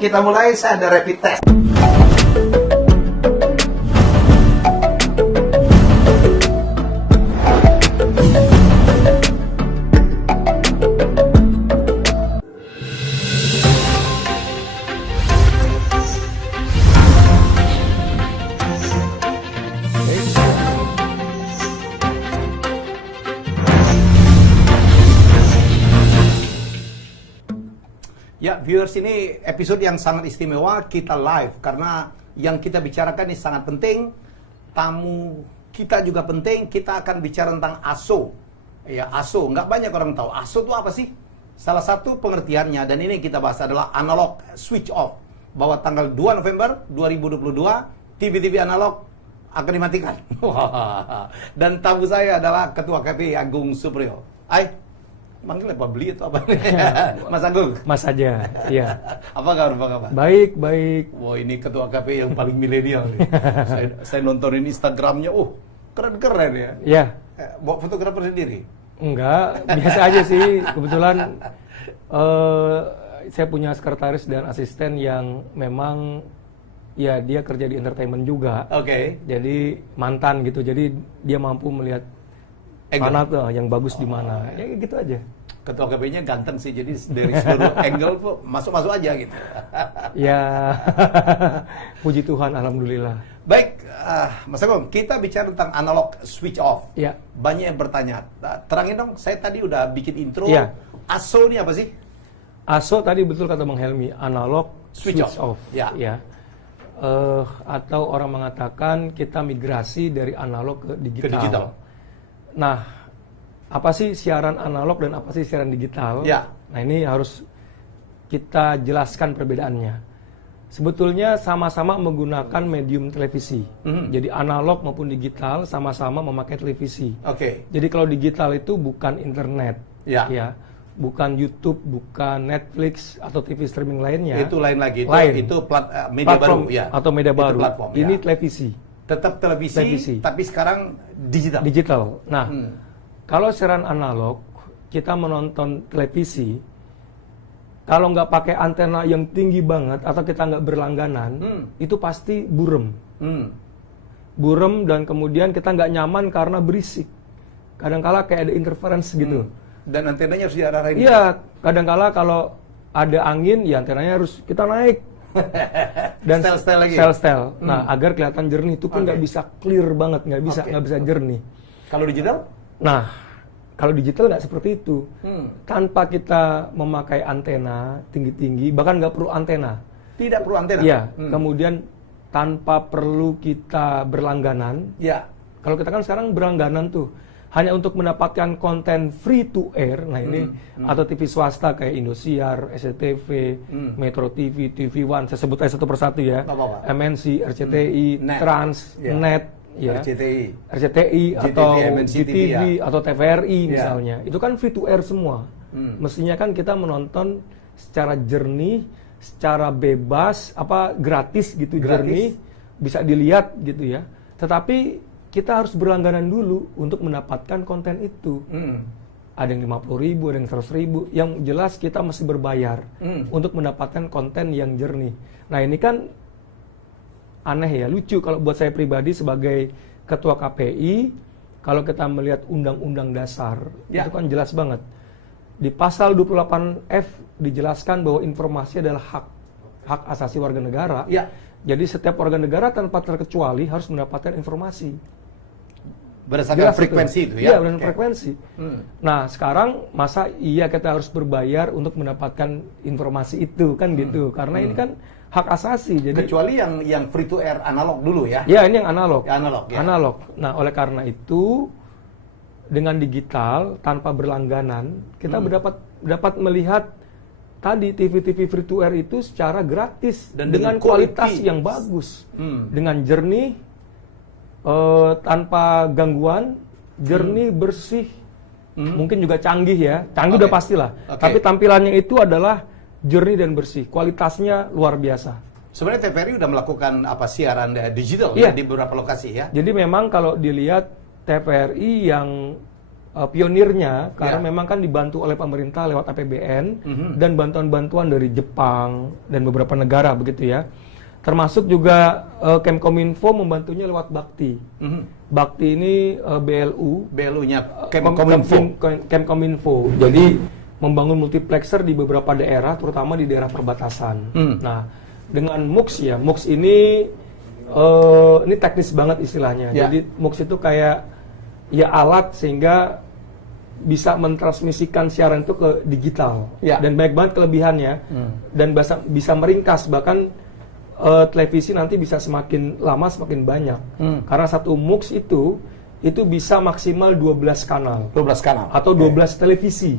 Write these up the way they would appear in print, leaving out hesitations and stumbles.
Sebelum kita mulai, saya ada rapid test. Ya, viewers, ini episode yang sangat istimewa, kita live karena yang kita bicarakan ini sangat penting. Tamu kita juga penting. Kita akan bicara tentang ASO. Ya, ASO, nggak banyak orang tahu. ASO itu apa sih? Salah satu pengertiannya, dan ini kita bahas, adalah analog switch off. Bahwa tanggal 2 November 2022, TV-TV analog akan dimatikan. Dan tamu saya adalah Ketua KPI Agung Supriyo. Manggil apa, beli itu apa? Mas Agung. Mas aja, iya. Apa kabar? Baik, baik. Wah, ini Ketua KPI yang paling milenial nih. saya nontonin Instagramnya, keren-keren ya. Iya. Bawa fotografer sendiri? Enggak, biasa aja sih. Kebetulan saya punya sekretaris dan asisten yang memang ya dia kerja di entertainment juga. Oke. Jadi mantan gitu. Jadi dia mampu melihat mana tuh yang bagus di mana. Ya gitu aja. Ketua KPI-nya ganteng sih, jadi dari seluruh angle tuh masuk-masuk aja gitu. Ya, puji Tuhan, alhamdulillah. Baik, Mas Agung, kita bicara tentang analog switch off. Ya. Banyak yang bertanya. Terangin dong, saya tadi udah bikin intro. Ya. ASO ini apa sih? ASO tadi betul kata Bang Helmi, analog switch off. Ya. Atau orang mengatakan kita migrasi dari analog ke digital. Nah, apa sih siaran analog dan apa sih siaran digital? Ya. Nah, ini harus kita jelaskan perbedaannya. Sebetulnya sama-sama menggunakan medium televisi. Jadi analog maupun digital sama-sama memakai televisi. Oke. Jadi kalau digital itu bukan internet, ya, bukan YouTube, bukan Netflix atau TV streaming lainnya. Itu lain lagi. Itu media platform baru, ya. Atau media baru. Platform, ini ya. televisi. Tetap televisi, tapi sekarang digital. Nah, kalau siaran analog, kita menonton televisi, kalau nggak pakai antena yang tinggi banget atau kita nggak berlangganan, itu pasti burem. Burem, dan kemudian kita nggak nyaman karena berisik. Kadang-kala kayak ada interference gitu. Dan antenanya harus diarahin. Iya, kadang-kala kalau ada angin, ya antenanya harus kita naik. Dan stel. Nah, agar kelihatan jernih itu pun nggak bisa clear banget, nggak bisa jernih. Kalau digital? Nah, kalau digital nggak seperti itu. Tanpa kita memakai antena tinggi-tinggi, bahkan nggak perlu antena. Tidak perlu antena. Iya. Kemudian tanpa perlu kita berlangganan. Ya. Kalau kita kan sekarang berlangganan tuh. Hanya untuk mendapatkan konten free to air, nah ini, atau TV swasta kayak Indosiar, SCTV, Metro TV, TV One, saya sebut aja satu persatu ya, MNC, RCTI, Trans, Net, ya, RCTI atau GTV atau TVRI misalnya, itu kan free to air semua. Mestinya kan kita menonton secara jernih, secara bebas, gratis gitu, jernih, bisa dilihat gitu ya. Tetapi kita harus berlangganan dulu untuk mendapatkan konten itu. Ada yang 50.000, ada yang 100.000. Yang jelas kita mesti berbayar untuk mendapatkan konten yang jernih. Nah, ini kan aneh ya, lucu kalau buat saya pribadi sebagai Ketua KPI, kalau kita melihat Undang-Undang Dasar, itu kan jelas banget. Di pasal 28F dijelaskan bahwa informasi adalah hak asasi warga negara. Ya. Jadi setiap warga negara tanpa terkecuali harus mendapatkan informasi. Berdasarkan frekuensi itu ya? Iya, berdasarkan frekuensi. Nah, sekarang masa kita harus berbayar untuk mendapatkan informasi itu, kan gitu. Karena ini kan hak asasi. Jadi, kecuali yang free to air analog dulu ya? Ya, ini yang analog. Analog. Nah, oleh karena itu, dengan digital, tanpa berlangganan, kita dapat melihat tadi TV-TV free to air itu secara gratis dan dengan kualitas yang bagus, dengan jernih, tanpa gangguan, jernih, bersih, mungkin juga canggih ya, udah pastilah. Tapi tampilannya itu adalah jernih dan bersih, kualitasnya luar biasa. Sebenarnya TVRI udah melakukan siaran digital ya di beberapa lokasi ya. Jadi memang kalau dilihat TVRI yang pionirnya karena memang kan dibantu oleh pemerintah lewat APBN dan bantuan-bantuan dari Jepang dan beberapa negara begitu ya. Termasuk juga Kemkominfo membantunya lewat Bakti. Bakti ini BLU-nya Kemkominfo. Jadi membangun multiplexer di beberapa daerah, terutama di daerah perbatasan. Nah, dengan MUX ya, MUX ini teknis banget istilahnya. Jadi MUX itu kayak ya alat sehingga bisa mentransmisikan siaran itu ke digital dan banyak banget kelebihannya dan bisa meringkas bahkan televisi nanti bisa semakin lama semakin banyak karena satu MUX itu bisa maksimal 12 kanal atau 12 televisi.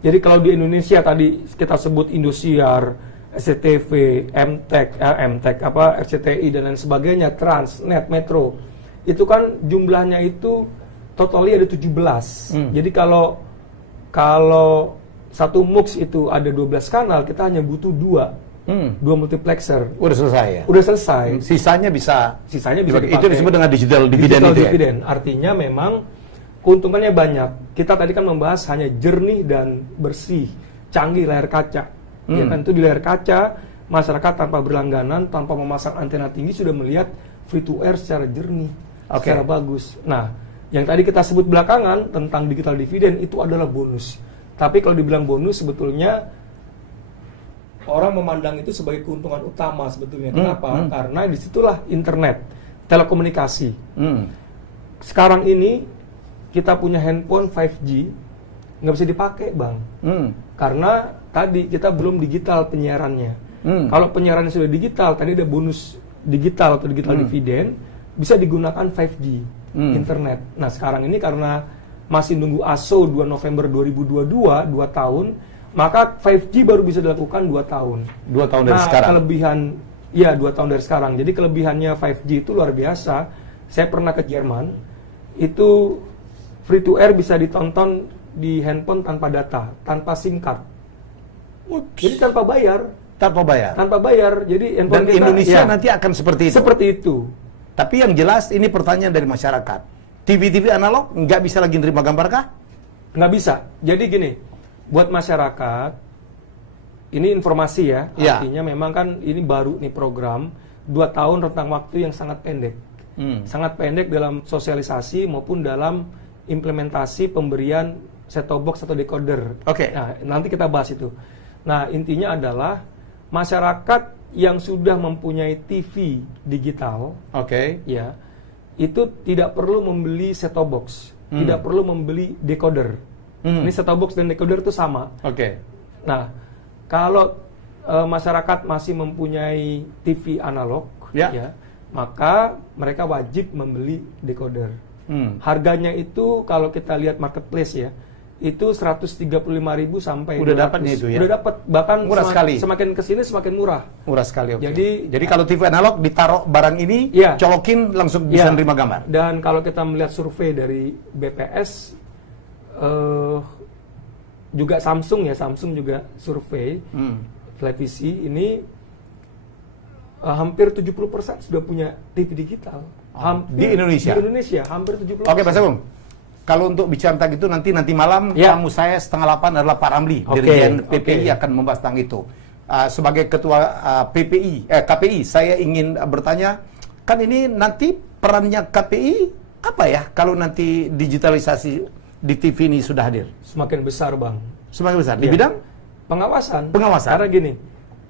Jadi kalau di Indonesia tadi kita sebut Indosiar, SCTV, MTEK, RCTI dan lain sebagainya, Trans, Net, Metro, itu kan jumlahnya itu totalnya ada 17. Jadi kalau satu MUX itu ada 12 kanal, kita hanya butuh 2 multiplexer. Udah selesai ya? Udah selesai. Sisanya bisa dipakai. Itu disebut dengan digital dividend itu ya? Artinya memang keuntungannya banyak. Kita tadi kan membahas hanya jernih dan bersih, canggih layar kaca. Ya kan, itu di layar kaca, masyarakat tanpa berlangganan, tanpa memasang antena tinggi sudah melihat free to air secara jernih, secara bagus. Nah, yang tadi kita sebut belakangan tentang digital dividend itu adalah bonus. Tapi kalau dibilang bonus sebetulnya orang memandang itu sebagai keuntungan utama sebetulnya. Kenapa? Karena disitulah internet, telekomunikasi. Sekarang ini kita punya handphone 5G nggak bisa dipakai, Bang. Karena tadi kita belum digital penyiarannya. Kalau penyiarannya sudah digital, tadi ada bonus digital atau digital dividend, bisa digunakan 5G. Internet. Nah sekarang ini karena masih nunggu ASO 2 November 2022, 2 tahun, maka 5G baru bisa dilakukan 2 tahun. 2 tahun dari sekarang? Kelebihan, ya 2 tahun dari sekarang. Jadi kelebihannya 5G itu luar biasa. Saya pernah ke Jerman, itu free to air bisa ditonton di handphone tanpa data, tanpa SIM card. Jadi tanpa bayar. Tanpa bayar. Jadi handphone dan kita, Indonesia nanti akan seperti itu? Seperti itu. Tapi yang jelas ini pertanyaan dari masyarakat. TV analog nggak bisa lagi nerima gambar kah? Nggak bisa. Jadi gini, buat masyarakat, ini informasi ya. Artinya memang kan ini baru nih program, 2 tahun rentang waktu yang sangat pendek. Sangat pendek dalam sosialisasi maupun dalam implementasi pemberian set-top box atau decoder. Nah, nanti kita bahas itu. Nah, intinya adalah masyarakat yang sudah mempunyai TV digital, ya, itu tidak perlu membeli set-top box, tidak perlu membeli decoder. Ini set-top box dan decoder itu sama. Nah, kalau masyarakat masih mempunyai TV analog, ya, maka mereka wajib membeli decoder. Harganya itu kalau kita lihat marketplace ya, itu 135.000 sampai udah dapat itu ya. Udah dapat, bahkan murah sekali. Semakin kesini semakin murah. Murah sekali. Jadi kalau TV analog ditaruh barang ini, colokin langsung bisa nerima gambar. Dan kalau kita melihat survei dari BPS, juga Samsung juga survei televisi ini hampir 70% sudah punya TV digital. Di Indonesia. Di Indonesia hampir 70%. Oke, Pak Sagung. Kalau untuk bicara tentang itu nanti malam tamu saya 7:30 adalah Pak Ramli Dirjen PPI akan membahas tentang itu. Sebagai ketua KPI, saya ingin bertanya, kan ini nanti perannya KPI apa ya kalau nanti digitalisasi di TV ini sudah hadir? Semakin besar, Bang. Semakin besar di bidang pengawasan. Pengawasan. Karena gini,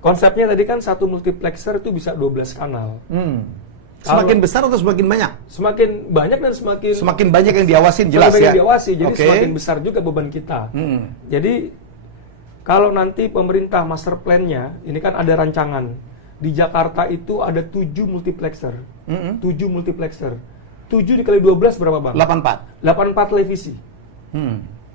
konsepnya tadi kan satu multiplexer itu bisa 12 kanal. Semakin besar atau semakin banyak? Semakin banyak dan semakin banyak yang diawasin, jelas ya. Jadi semakin besar juga beban kita. Jadi kalau nanti pemerintah master plan-nya, ini kan ada rancangan. Di Jakarta itu ada 7 multiplexer. 7 multiplexer. 7 dikali 12 berapa, Bang? 84 televisi.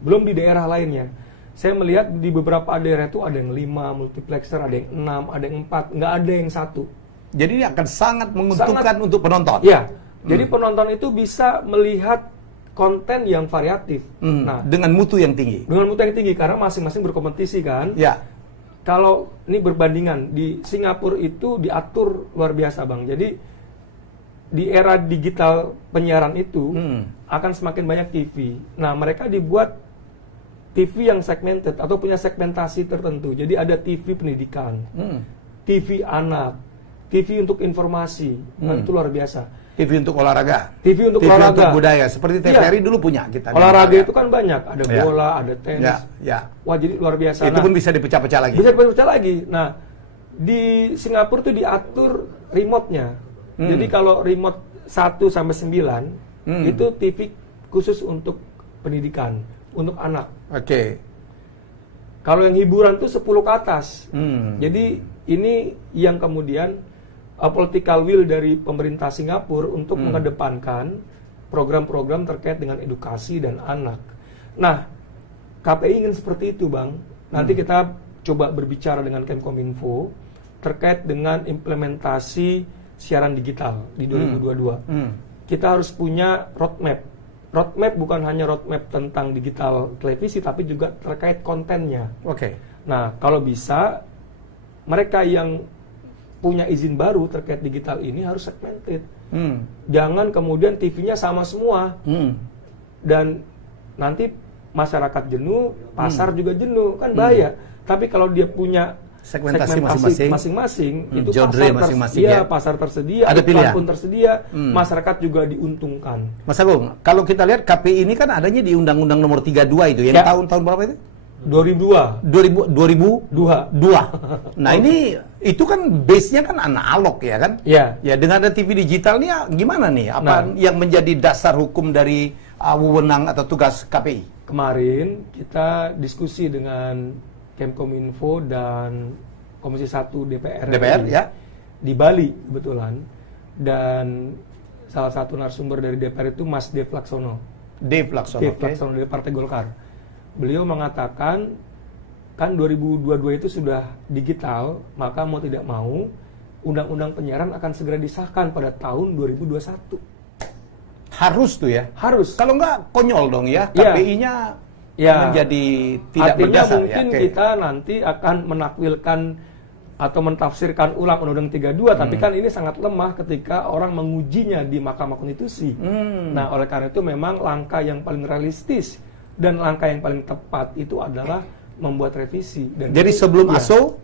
Belum di daerah lainnya. Saya melihat di beberapa daerah itu ada yang 5 multiplexer, ada yang 6, ada yang 4, nggak ada yang 1. Jadi ini akan sangat menguntungkan untuk penonton. Ya, jadi penonton itu bisa melihat konten yang variatif. Nah, dengan mutu yang tinggi. Dengan mutu yang tinggi karena masing-masing berkompetisi kan. Ya. Kalau ini berbandingan di Singapura itu diatur luar biasa, Bang. Jadi di era digital penyiaran itu akan semakin banyak TV. Nah, mereka dibuat TV yang segmented atau punya segmentasi tertentu. Jadi ada TV pendidikan, TV anak, TV untuk informasi. Nah, itu luar biasa. TV untuk olahraga. TV untuk TV olahraga. untuk budaya. Seperti TVRI dulu punya kita. Olahraga itu kan banyak. Ada bola, ada tenis. Wah, jadi luar biasa. Itu pun bisa dipecah-pecah lagi. Bisa dipecah lagi. Nah, di Singapura tuh diatur remote-nya. Jadi kalau remote 1 sampai 9 itu TV khusus untuk pendidikan, untuk anak. Oke. Kalau yang hiburan tuh 10 ke atas. Jadi ini yang kemudian political will dari pemerintah Singapura untuk mengedepankan program-program terkait dengan edukasi dan anak. Nah, KPI ingin seperti itu, Bang. Nanti kita coba berbicara dengan Kemkominfo terkait dengan implementasi siaran digital di 2022. Kita harus punya roadmap. Roadmap bukan hanya roadmap tentang digital televisi, tapi juga terkait kontennya. Oke. Nah, kalau bisa, mereka yang punya izin baru terkait digital ini harus segmented. Jangan kemudian TV-nya sama semua. Dan nanti masyarakat jenuh, pasar juga jenuh, kan bahaya. Tapi kalau dia punya segmentasi masing-masing, itu genre masing-masing, ya. Pasar tersedia, ada pilihan pun tersedia, masyarakat juga diuntungkan. Mas Agung, kalau kita lihat KPI ini kan adanya di Undang-Undang Nomor 32 itu, yang tahun berapa itu? 2002. Nah, ini itu kan base-nya kan analog ya kan? Ya. Ya, dengan ada TV digital nih gimana nih? Apa yang menjadi dasar hukum dari wewenang atau tugas KPI? Kemarin kita diskusi dengan Kemkominfo dan Komisi 1 DPR ya, di Bali kebetulan, dan salah satu narasumber dari DPR itu Mas Dev Laksono dari Partai Golkar. Beliau mengatakan kan 2022 itu sudah digital, maka mau tidak mau Undang-Undang Penyiaran akan segera disahkan pada tahun 2021. Harus tuh ya? Harus. Kalau enggak konyol dong ya, KPI-nya menjadi tidak artinya berdasar. Mungkin kita nanti akan menakwilkan atau mentafsirkan ulang Undang-Undang 32, tapi kan ini sangat lemah ketika orang mengujinya di Mahkamah Konstitusi. Nah, oleh karena itu memang langkah yang paling realistis dan langkah yang paling tepat itu adalah membuat revisi. Dan jadi sebelum ASO,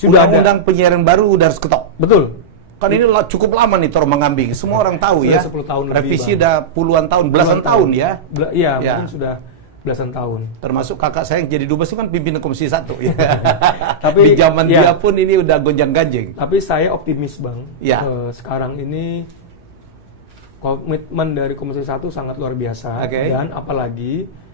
Undang-Undang Penyiaran baru udah harus ketok. Betul. Kan ini cukup lama nih terombang-ambing. Semua orang tahu ya. 10 tahun revisi lebih, udah puluhan tahun, belasan tahun ya. Mungkin sudah belasan tahun. Termasuk kakak saya yang jadi dubes itu kan pimpinan Komisi 1 ya. Tapi di zaman dia pun ini udah gonjang-ganjing. Tapi saya optimis, Bang. Ya. Sekarang ini komitmen dari Komisi 1 sangat luar biasa. Dan apalagi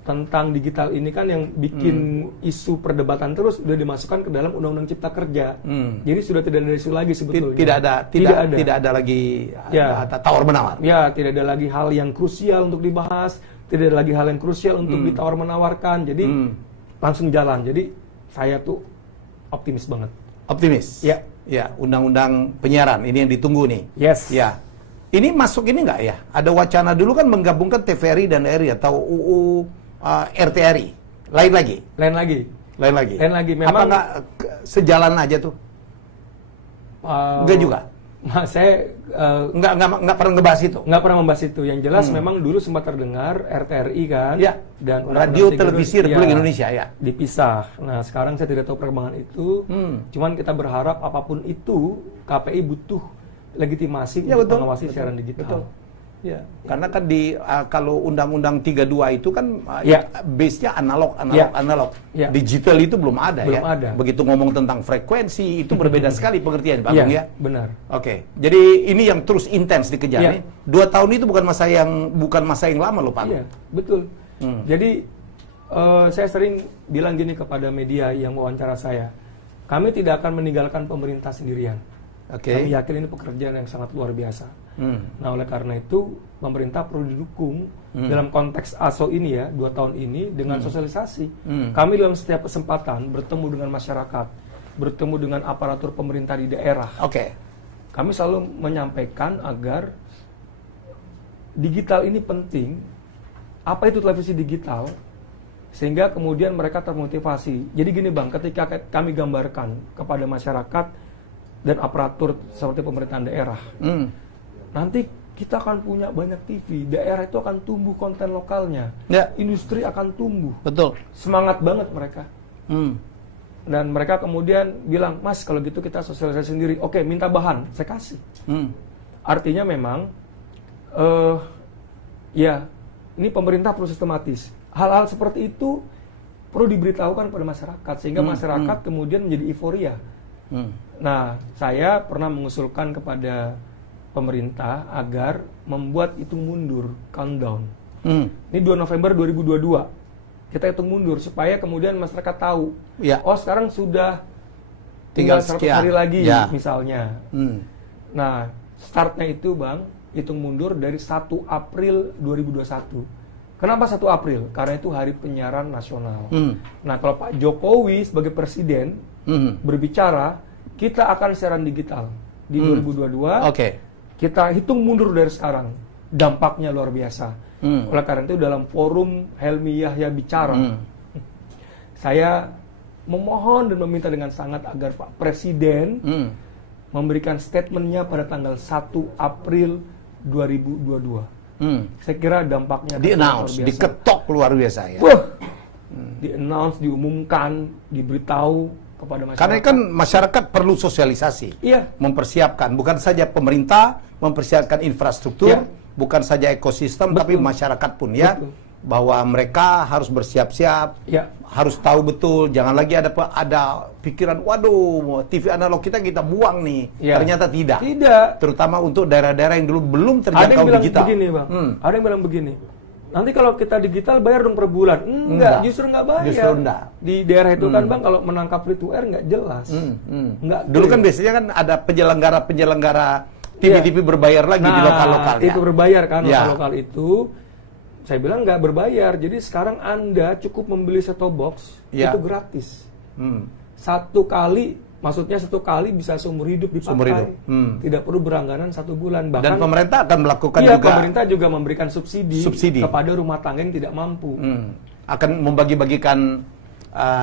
tentang digital ini kan yang bikin isu perdebatan terus udah dimasukkan ke dalam Undang-Undang Cipta Kerja. Jadi sudah tidak ada isu lagi sebetulnya. Tidak ada lagi tawar-menawar. Ya, tidak ada lagi hal yang krusial untuk dibahas, tidak ada lagi hal yang krusial untuk ditawar-menawarkan. Jadi langsung jalan. Jadi saya tuh optimis banget. Optimis? Ya. Ya, Undang-Undang Penyiaran ini yang ditunggu nih. Yes. Ya. Ini masuk ini nggak ya? Ada wacana dulu kan menggabungkan TVRI dan RRI atau UU RTRI. Lain lagi. Memang apa nggak sejalan aja tuh? Enggak juga. Saya nggak pernah ngebahas itu. Nggak pernah membahas itu. Yang jelas memang dulu sempat terdengar RTRI kan. Ya. Dan Radio Televisi Republik Indonesia ya. Dipisah. Nah, sekarang saya tidak tahu perkembangan itu. Cuman kita berharap apapun itu KPI butuh legitimasi untuk mengawasi siaran digital. Betul. Ya, karena kan kalau Undang-Undang 32 itu kan base-nya analog. Ya. Digital itu belum ada. Ada. Begitu ngomong tentang frekuensi itu berbeda sekali pengertian, Pak Bung ya. Benar. Oke. Jadi ini yang terus intens dikejar nih. 2 tahun itu bukan masa yang lama loh, Pak. Iya, betul. Jadi saya sering bilang gini kepada media yang wawancara saya. Kami tidak akan meninggalkan pemerintah sendirian. Kami yakin ini pekerjaan yang sangat luar biasa. Nah, oleh karena itu pemerintah perlu didukung dalam konteks ASO ini ya, 2 tahun ini dengan sosialisasi. Kami dalam setiap kesempatan bertemu dengan masyarakat, bertemu dengan aparatur pemerintah di daerah. Kami selalu menyampaikan agar digital ini penting. Apa itu televisi digital? Sehingga kemudian mereka termotivasi. Jadi gini Bang, ketika kami gambarkan kepada masyarakat dan aparatur seperti pemerintahan daerah, nanti kita akan punya banyak TV, daerah itu akan tumbuh konten lokalnya, Ya. industri akan tumbuh. Betul. Semangat banget mereka. Dan mereka kemudian bilang, Mas kalau gitu kita sosialisasi sendiri. Oke, minta bahan, saya kasih. Artinya memang, ya ini pemerintah perlu sistematis. Hal-hal seperti itu perlu diberitahukan kepada masyarakat, sehingga masyarakat kemudian menjadi euforia. Nah, saya pernah mengusulkan kepada pemerintah agar membuat hitung mundur, countdown. Ini 2 November 2022. Kita hitung mundur supaya kemudian masyarakat tahu. Ya. Oh, sekarang sudah Tinggal 100 sekian. hari lagi Ya. misalnya. Nah, startnya itu Bang, hitung mundur dari 1 April 2021. Kenapa 1 April? Karena itu hari penyiaran nasional. Nah, kalau Pak Jokowi sebagai presiden berbicara, kita akan siaran digital di 2022. Oke. Kita hitung mundur dari sekarang. Dampaknya luar biasa. Oleh karena itu dalam forum Helmi Yahya Bicara, saya memohon dan meminta dengan sangat agar Pak Presiden memberikan statementnya pada tanggal 1 April 2022. Saya kira dampaknya Di-announce, luar biasa. diketok luar biasa ya. Wah, di-announce, diumumkan, diberitahu kepada masyarakat. Karena kan masyarakat perlu sosialisasi. Iya. Mempersiapkan, bukan saja pemerintah mempersiapkan infrastruktur, Ya. bukan saja ekosistem, tapi masyarakat pun ya. Betul. Bahwa mereka harus bersiap-siap, Ya. harus tahu betul, jangan lagi ada pikiran, waduh, TV analog kita buang nih. Ya. Ternyata tidak. Tidak. Terutama untuk daerah-daerah yang dulu belum Ada yang terjangkau bilang digital. begini, Bang. Ada yang bilang begini. Nanti kalau kita digital bayar dong per bulan. Enggak, justru enggak bayar. Justru enggak. Di daerah itu kan Bang, kalau menangkap free to air enggak jelas. Enggak. Dulu clear. kan biasanya kan ada penyelenggara TV-TV berbayar lagi di lokal-lokal ya. Itu berbayar kan, Ya. lokal itu. Saya bilang nggak berbayar. Jadi sekarang Anda cukup membeli set-top box, Ya. itu gratis. Satu kali, maksudnya satu kali bisa seumur hidup dipakai. Seumur hidup. Tidak perlu berlangganan 1 bulan. Bahkan Dan pemerintah akan melakukan iya, juga pemerintah juga memberikan subsidi kepada rumah tangga yang tidak mampu. akan membagi-bagikan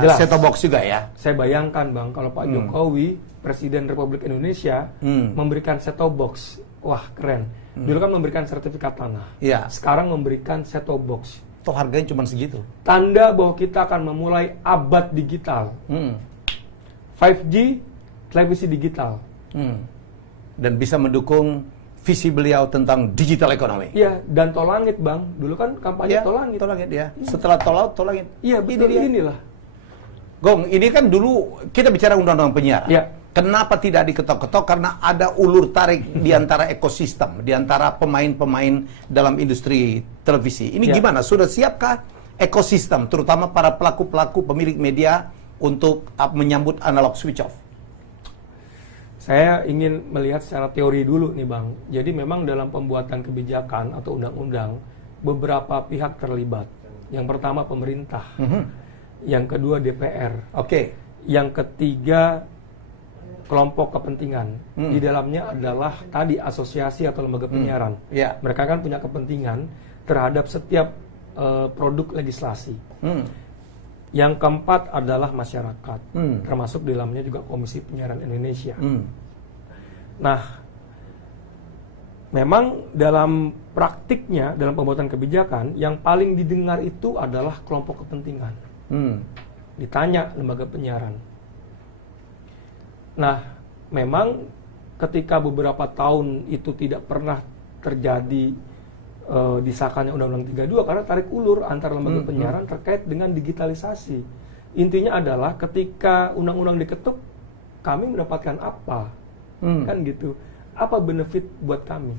Jelas. set-top box juga ya. Saya bayangkan Bang, kalau Pak Jokowi, Presiden Republik Indonesia, memberikan set-top box, wah keren. Dulu kan memberikan sertifikat tanah, Iya. sekarang memberikan set-top box. Toh harganya cuma segitu. Tanda bahwa kita akan memulai abad digital. 5G, televisi digital. Dan bisa mendukung visi beliau tentang digital ekonomi. Iya, dan tol langit Bang. Dulu kan kampanye Ya, tol langit. tol langit ya. Setelah tol laut, tol langit. Iya, betul, dia. inilah. Gong, ini kan dulu kita bicara undang-undang penyiaran. Ya. Kenapa tidak diketok-ketok? Karena ada ulur tarik di antara ekosistem, di antara pemain-pemain dalam industri televisi. Ini Ya. gimana? Sudah siapkah ekosistem, terutama para pelaku-pelaku pemilik media untuk menyambut analog switch off? Saya ingin melihat secara teori dulu nih Bang. Jadi memang dalam pembuatan kebijakan atau undang-undang, beberapa pihak terlibat. Yang pertama pemerintah, yang kedua DPR, Oke. yang ketiga kelompok kepentingan. Di dalamnya adalah tadi asosiasi atau lembaga penyiaran. Ya. Mereka kan punya kepentingan terhadap setiap produk legislasi. Yang keempat adalah masyarakat, termasuk di dalamnya juga Komisi Penyiaran Indonesia. Nah, memang dalam praktiknya, dalam pembuatan kebijakan, yang paling didengar itu adalah kelompok kepentingan. Ditanya lembaga penyiaran. Nah, memang ketika beberapa tahun itu tidak pernah terjadi disahkannya Undang-Undang 32 karena tarik ulur antara lembaga penyiaran terkait dengan digitalisasi. Intinya adalah ketika undang-undang diketuk, kami mendapatkan apa? Kan gitu. Apa benefit buat kami?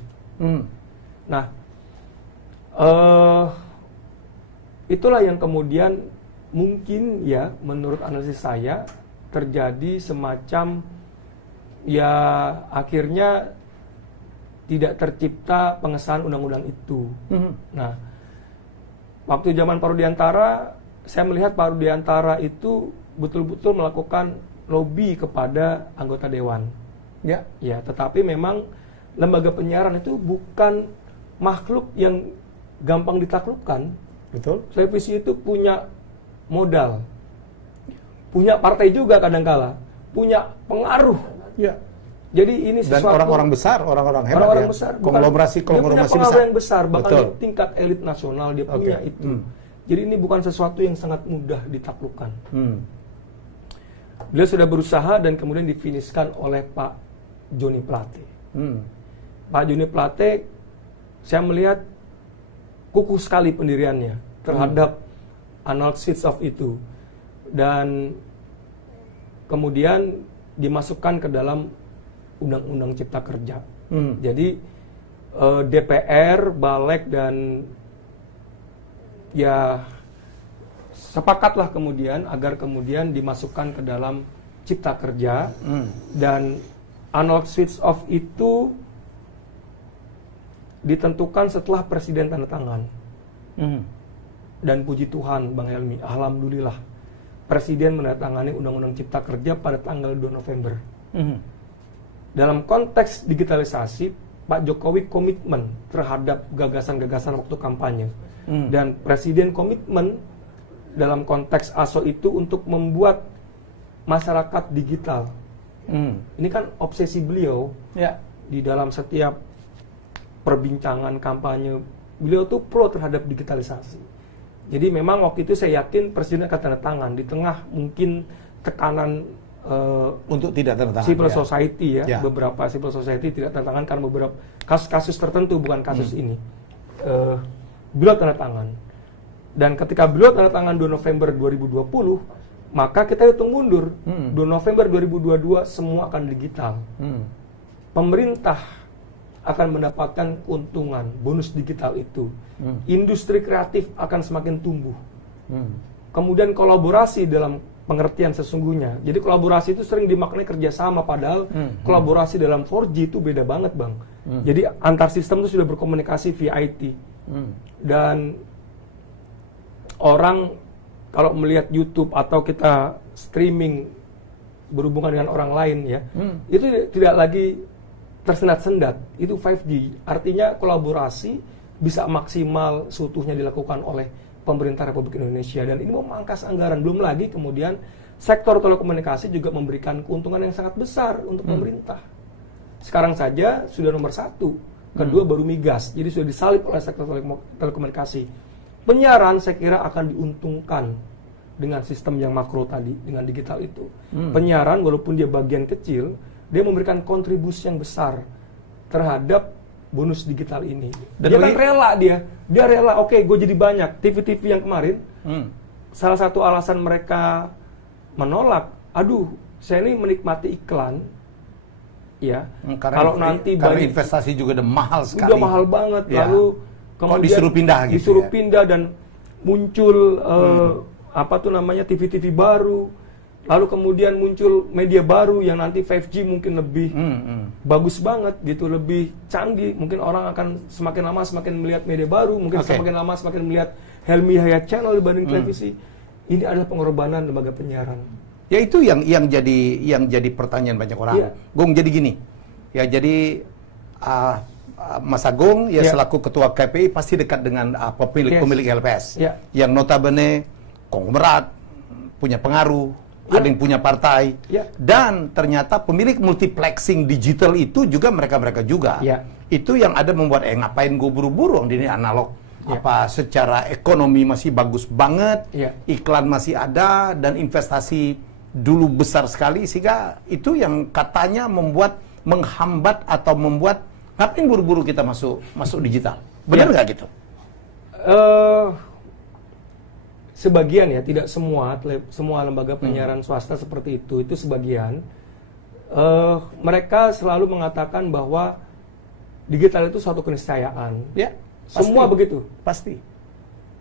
Nah, itulah yang kemudian mungkin ya menurut analisis saya terjadi semacam ya akhirnya tidak tercipta pengesahan undang-undang itu. Nah, waktu zaman Pak Rudiantara, saya melihat Pak Rudiantara itu betul-betul melakukan lobby kepada anggota dewan. Ya. Ya, tetapi memang lembaga penyiaran itu bukan makhluk yang gampang ditaklukkan. Betul. Televisi itu punya modal, punya partai juga kadangkala, punya pengaruh. Ya. Jadi ini Dan sesuatu orang-orang besar, orang-orang hebat orang-orang ya. besar, Konglomerasi dia punya pengaruh besar. yang besar, bahkan Betul. di tingkat elit nasional dia punya itu. Jadi ini bukan sesuatu yang sangat mudah ditaklukkan. Beliau sudah berusaha dan kemudian difinishkan oleh Pak Joni Plate. Pak Joni Plate, saya melihat kukuh sekali pendiriannya terhadap analysis of itu, dan kemudian dimasukkan ke dalam Undang-Undang Cipta Kerja. Jadi DPR, Balik, dan ya sepakatlah kemudian agar kemudian dimasukkan ke dalam Cipta Kerja, dan analog switch off itu ditentukan setelah Presiden tanda tangan. Dan puji Tuhan Bang Helmi, alhamdulillah Presiden menandatangani Undang-Undang Cipta Kerja pada tanggal 2 November. Dalam konteks digitalisasi, Pak Jokowi komitmen terhadap gagasan-gagasan waktu kampanye. Dan Presiden komitmen dalam konteks ASO itu untuk membuat masyarakat digital. Ini kan obsesi beliau di dalam setiap perbincangan kampanye. Beliau tuh pro terhadap digitalisasi. Jadi memang waktu itu saya yakin Presiden akan tanda tangan di tengah mungkin tekanan untuk tidak tanda tangan. Civil society ya. Beberapa civil society tidak tanda tangan karena beberapa kasus-kasus tertentu, bukan kasus ini. Beliau tanda tangan. Dan ketika beliau tanda tangan 2 November 2020, maka kita hitung mundur. 2 November 2022 semua akan digital. Pemerintah akan mendapatkan keuntungan bonus digital itu. Industri kreatif akan semakin tumbuh. Kemudian kolaborasi dalam pengertian sesungguhnya. Jadi kolaborasi itu sering dimaknai kerjasama, padahal kolaborasi dalam 4G itu beda banget, Bang. Jadi antar sistem itu sudah berkomunikasi via IT. Dan orang kalau melihat YouTube atau kita streaming berhubungan dengan orang lain ya, itu tidak lagi tersendat-sendat. Itu 5G. Artinya kolaborasi bisa maksimal seutuhnya dilakukan oleh pemerintah Republik Indonesia, dan ini memangkas anggaran. Belum lagi kemudian sektor telekomunikasi juga memberikan keuntungan yang sangat besar untuk pemerintah. Sekarang saja sudah nomor 1, kedua baru migas, jadi sudah disalip oleh sektor telekomunikasi. Penyiaran saya kira akan diuntungkan dengan sistem yang makro tadi, dengan digital itu. Penyiaran walaupun dia bagian kecil, dia memberikan kontribusi yang besar terhadap bonus digital ini. Dan dia kan rela, dia rela, oke, gue jadi banyak. TV-TV yang kemarin, salah satu alasan mereka menolak, aduh, saya ini menikmati iklan, ya. Kalau nanti karena investasi juga udah mahal sekali. Udah mahal banget, ya. Lalu kemudian disuruh pindah gitu. Disuruh pindah dan muncul TV-TV baru. Lalu kemudian muncul media baru yang nanti 5G mungkin lebih bagus banget gitu, lebih canggih. Mungkin orang akan semakin lama semakin melihat media baru, mungkin semakin lama semakin melihat Helmi Yahya Channel dibanding televisi. Ini adalah pengorbanan lembaga penyiaran. Ya itu yang jadi pertanyaan banyak orang. Gong, jadi gini. Ya jadi Mas Agung selaku ketua KPI pasti dekat dengan pemilik LPS. Yang notabene konglomerat, punya pengaruh. Ada yang punya partai, dan ternyata pemilik multiplexing digital itu juga mereka juga. Itu yang ada membuat ngapain gue buru-buru, ini analog. Apa secara ekonomi masih bagus banget, iklan masih ada, dan investasi dulu besar sekali, sehingga itu yang katanya menghambat atau membuat ngapain buru-buru kita masuk digital. Benar nggak gitu? Sebagian ya, tidak semua lembaga penyiaran swasta seperti itu sebagian. Mereka selalu mengatakan bahwa digital itu suatu keniscayaan. Ya, semua begitu. Pasti.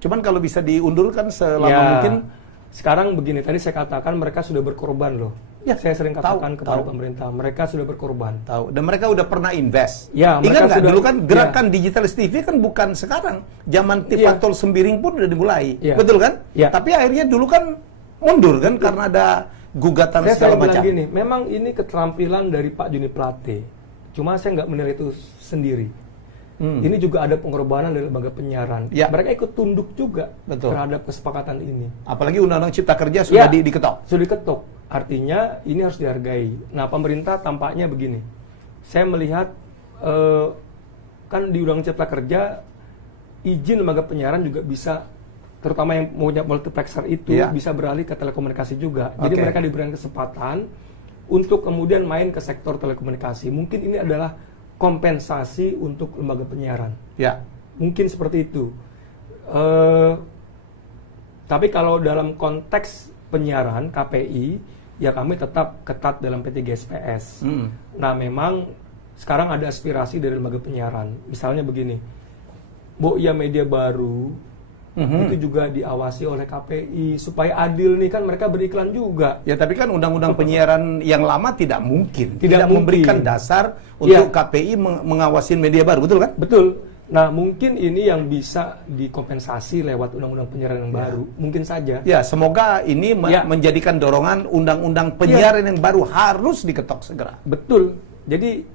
Cuman kalau bisa diundurkan selama mungkin. Sekarang begini, tadi saya katakan mereka sudah berkorban loh. Saya sering katakan kepada pemerintah, mereka sudah berkorban. Dan mereka udah pernah invest. Ingat nggak dulu kan gerakan Digitalis TV kan bukan sekarang. Zaman Tifatul Sembiring pun udah dimulai. Betul kan? Tapi akhirnya dulu kan mundur kan karena ada gugatan segala macam. Gini, memang ini keterampilan dari Pak Joni Plate. Cuma saya nggak menilai itu sendiri. Ini juga ada pengorbanan dari lembaga penyiaran. Mereka ikut tunduk juga terhadap kesepakatan ini. Apalagi Undang-Undang Cipta Kerja sudah diketok. Sudah diketok. Artinya ini harus dihargai. Nah, pemerintah tampaknya begini. saya melihat kan di Undang Cipta Kerja izin lembaga penyiaran juga bisa, terutama yang punya multiplexer itu bisa beralih ke telekomunikasi juga. Jadi mereka diberikan kesempatan untuk kemudian main ke sektor telekomunikasi. Mungkin ini adalah kompensasi untuk lembaga penyiaran. Ya. Mungkin seperti itu. Tapi kalau dalam konteks penyiaran KPI, ya kami tetap ketat dalam P3SPS. Nah, memang sekarang ada aspirasi dari lembaga penyiaran. Misalnya begini, ya media baru itu juga diawasi oleh KPI supaya adil nih, kan mereka beriklan juga. Ya, tapi kan undang-undang penyiaran yang lama tidak mungkin mungkin memberikan dasar untuk KPI mengawasin media baru, betul kan? Betul. Nah, mungkin ini yang bisa dikompensasi lewat undang-undang penyiaran yang baru, mungkin saja. Ya, semoga ini menjadikan dorongan undang-undang penyiaran yang baru harus diketok segera. Betul. Jadi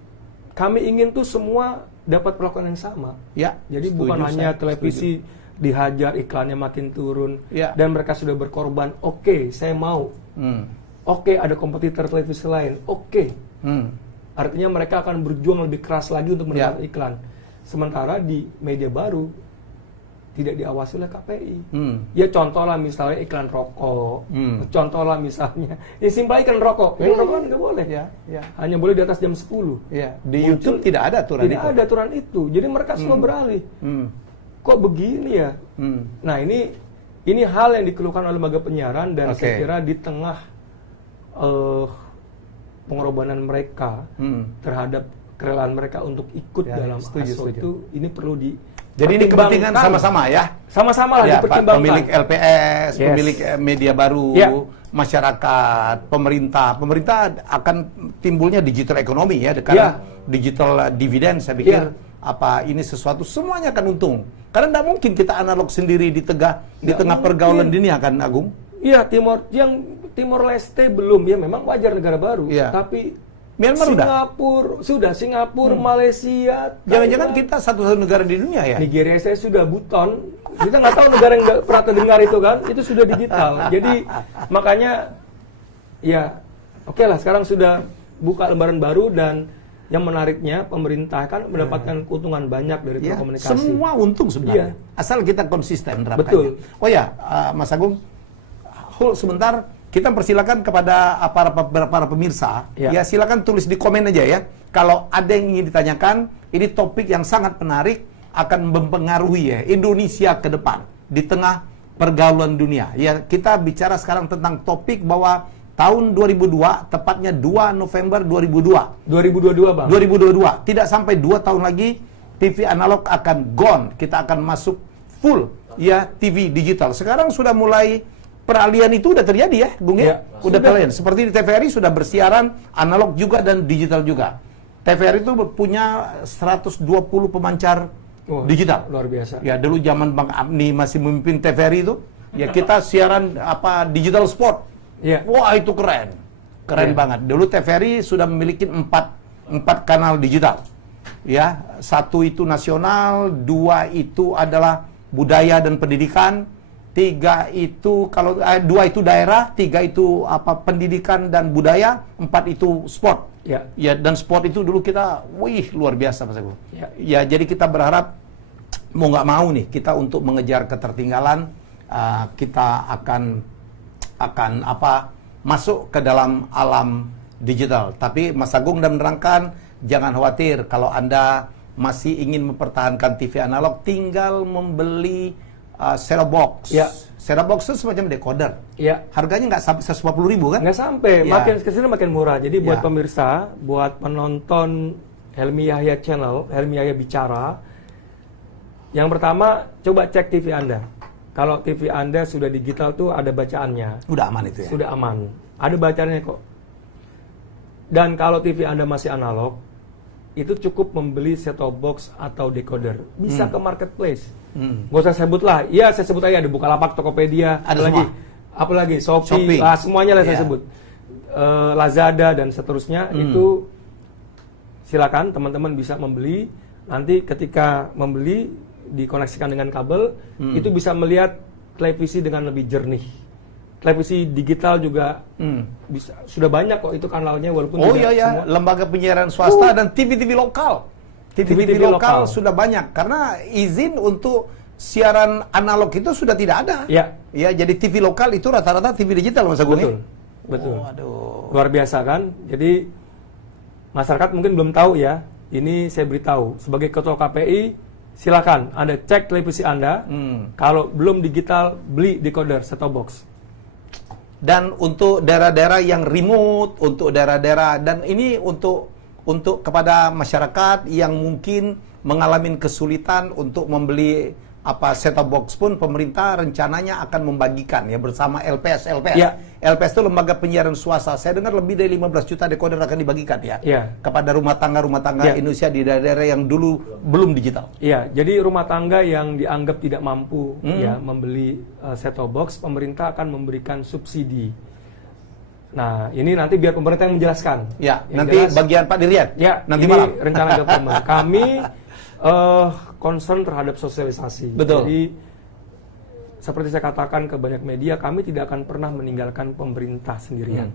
kami ingin tuh semua dapat perlakuan yang sama. Ya. Jadi bukan hanya televisi dihajar, iklannya makin turun, dan mereka sudah berkorban. Oke, saya mau. Oke, ada kompetitor televisi lain. Oke. Artinya mereka akan berjuang lebih keras lagi untuk mendapat iklan. Sementara di media baru tidak diawasi oleh KPI. Ya, contoh lah misalnya iklan rokok. Contoh lah misalnya, ya simpel iklan rokok. Iklan rokok kan nggak boleh. Hanya boleh di atas jam 10. Di YouTube tidak ada aturan itu. Tidak ada aturan itu. Jadi mereka semua beralih. Kok begini ya? Nah, ini hal yang dikeluhkan oleh lembaga penyiaran, dan saya kira di tengah pengorbanan mereka terhadap kerelaan mereka untuk ikut dalam ASO itu, ini perlu jadi ini kepentingan sama-sama ya? Sama-sama lah dipertimbangkan. Pemilik LPS, pemilik media baru, masyarakat, pemerintah. Pemerintah akan timbulnya digital ekonomi ya, karena digital dividend, saya pikir ini sesuatu semuanya akan untung. Karena tidak mungkin kita analog sendiri di tengah pergaulan dunia kan, Agung? Iya, Timor Leste belum, ya memang wajar negara baru, tapi Myanmar Singapura, Malaysia, jangan-jangan kita satu-satu negara di dunia ya? Nigeria saya sudah buton, kita nggak tahu negara yang nggak pernah terdengar itu kan, itu sudah digital. Jadi makanya ya oke lah, sekarang sudah buka lembaran baru, dan yang menariknya pemerintah kan mendapatkan keuntungan banyak dari telekomunikasi. Semua untung sebenarnya, asal kita konsisten terapkannya. Betul. Oh ya, Mas Agung, hold sebentar. Kita persilakan kepada para pemirsa, ya silakan tulis di komen aja ya. Kalau ada yang ingin ditanyakan, ini topik yang sangat menarik, akan mempengaruhi ya Indonesia ke depan di tengah pergaulan dunia. Ya, kita bicara sekarang tentang topik bahwa tahun 2002, tepatnya 2 November 2002. 2022, Bang. 2022. Tidak sampai 2 tahun lagi TV analog akan gone. Kita akan masuk full ya TV digital. Sekarang sudah mulai peralihan itu udah terjadi ya, Bung ya? Udah peralihan. Seperti di TVRI sudah bersiaran analog juga dan digital juga. TVRI itu punya 120 pemancar digital. Luar biasa. Ya, dulu zaman Bang Abni masih memimpin TVRI itu, ya kita siaran digital sport. Wah, itu keren. Keren banget. Dulu TVRI sudah memiliki 4 kanal digital. Ya, 1 itu nasional, 2 itu adalah budaya dan pendidikan, 3 itu 2 itu daerah, 3 itu pendidikan dan budaya, 4 itu sport. Ya, dan sport itu dulu kita, luar biasa Mas Agung. Ya, jadi kita berharap mau nggak mau nih kita untuk mengejar ketertinggalan, kita akan masuk ke dalam alam digital. Tapi Mas Agung dan menerangkan, jangan khawatir kalau Anda masih ingin mempertahankan TV analog, tinggal membeli set-top box. Set-top box itu semacam decoder. Harganya nggak sampai 150.000 kan? Nggak sampai, makin kesini makin murah. Jadi buat pemirsa, buat penonton Helmi Yahya Channel, Helmi Yahya Bicara, yang pertama coba cek TV Anda. Kalau TV Anda sudah digital tuh ada bacaannya. Udah aman itu ya? Sudah aman. Ada bacaannya kok. Dan kalau TV Anda masih analog, itu cukup membeli set-top box atau decoder. Bisa ke marketplace. Gak usah sebut lah. Iya, saya sebut aja, ada Bukalapak, Tokopedia, ada semua. Apalagi Shopee. Semuanya lah saya sebut. Lazada dan seterusnya, itu silakan teman-teman bisa membeli. Nanti ketika membeli, dikoneksikan dengan kabel, itu bisa melihat televisi dengan lebih jernih. televisi digital juga bisa, sudah banyak kok itu kanalnya, walaupun Oh tidak iya, semua. lembaga penyiaran swasta dan TV-TV lokal. TV-TV lokal sudah banyak karena izin untuk siaran analog itu sudah tidak ada. Ya. Ya, jadi TV lokal itu rata-rata TV digital, Mas Agung. Betul. Betul. Oh, aduh. Luar biasa kan? Jadi masyarakat mungkin belum tahu ya. Ini saya beritahu sebagai ketua KPI, silakan Anda cek televisi Anda. Kalau belum digital, beli decoder set-top box. Dan untuk daerah-daerah yang remote, untuk daerah-daerah, dan ini untuk kepada masyarakat yang mungkin mengalami kesulitan untuk membeli set-top box pun, pemerintah rencananya akan membagikan ya bersama LPS. Ya. LPS itu lembaga penyiaran swasta. Saya dengar lebih dari 15 juta decoder akan dibagikan ya, kepada rumah tangga Indonesia di daerah-daerah yang dulu belum digital. Iya, jadi rumah tangga yang dianggap tidak mampu ya membeli set-top box, pemerintah akan memberikan subsidi. Nah, ini nanti biar pemerintah yang menjelaskan. Ya, yang nanti jelas, bagian Pak Diryan. Ya, nanti ini malam. rencana government. Kami concern terhadap sosialisasi. Betul. Jadi seperti saya katakan ke banyak media, kami tidak akan pernah meninggalkan pemerintah sendirian.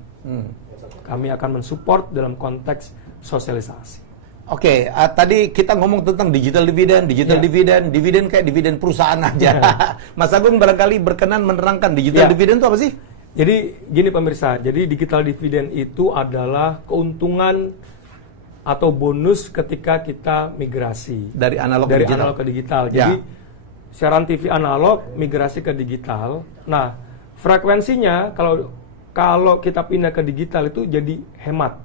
Kami akan mensupport dalam konteks sosialisasi. Oke, tadi kita ngomong tentang digital dividen kayak dividen perusahaan aja. Mas Agung barangkali berkenan menerangkan digital dividen itu apa sih? Jadi gini pemirsa, jadi digital dividen itu adalah keuntungan atau bonus ketika kita migrasi dari analog ke digital. Jadi siaran TV analog migrasi ke digital. Nah, frekuensinya kalau kita pindah ke digital itu jadi hemat.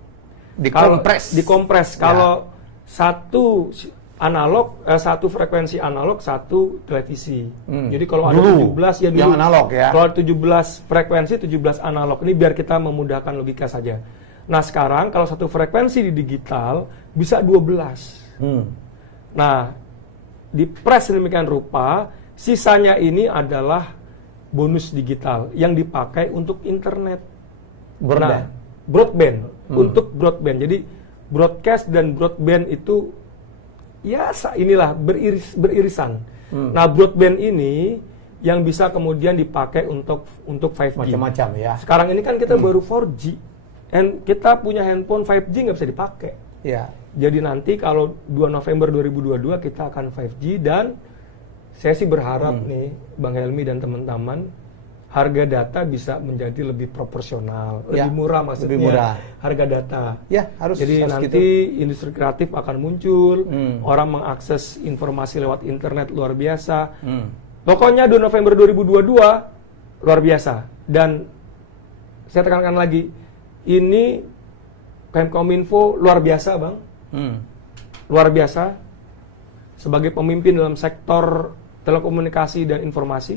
Dikompres. Kalau satu analog, satu frekuensi analog, satu televisi. Jadi kalau ada 17 ya dulu. Yang analog ya. Kalau 17 frekuensi, 17 analog. Ini biar kita memudahkan logika saja. Nah, sekarang kalau satu frekuensi di digital bisa 12. Nah, dipres sedemikian rupa, sisanya ini adalah bonus digital yang dipakai untuk internet. Broadband. Untuk broadband. Jadi broadcast dan broadband itu ya inilah beririsan. Nah, broadband ini yang bisa kemudian dipakai untuk 5G. Macam-macam ya. Sekarang ini kan kita baru 4G. Dan kita punya handphone 5G nggak bisa dipakai. Ya. Jadi nanti kalau 2 November 2022 kita akan 5G, dan saya sih berharap nih Bang Helmi dan teman-teman, harga data bisa menjadi lebih proporsional, lebih murah maksudnya. Lebih murah. Harga data. Ya, harus. Jadi nanti industri kreatif akan muncul, orang mengakses informasi lewat internet luar biasa. Pokoknya 2 November 2022 luar biasa. Dan saya tekankan lagi, ini Pemkominfo luar biasa, Bang. Luar biasa sebagai pemimpin dalam sektor telekomunikasi dan informasi.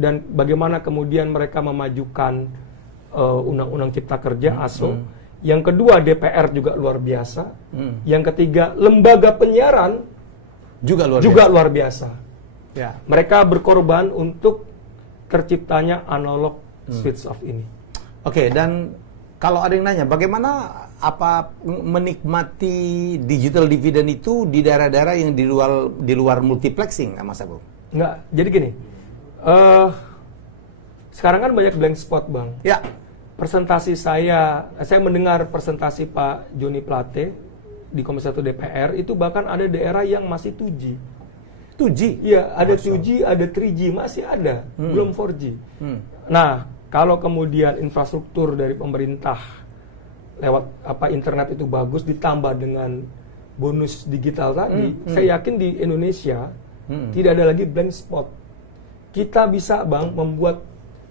Dan bagaimana kemudian mereka memajukan Undang-Undang Cipta Kerja ASO. Yang kedua, DPR juga luar biasa. Yang ketiga, lembaga penyiaran juga luar biasa. Ya. Mereka berkorban untuk terciptanya analog switch off ini. Oke, dan kalau ada yang nanya, bagaimana menikmati digital dividend itu di daerah-daerah yang di luar multiplexing, Mas Agung? Enggak, jadi gini. Sekarang kan banyak blank spot, Bang. Ya. Presentasi saya mendengar presentasi Pak Joni Plate di Komisi 1 DPR, itu bahkan ada daerah yang masih 2G. 2G? Iya, ada 2G, ada 3G, masih ada, belum 4G. Nah, kalau kemudian infrastruktur dari pemerintah lewat internet itu bagus, ditambah dengan bonus digital tadi, saya yakin di Indonesia tidak ada lagi blank spot. Kita bisa, Bang, membuat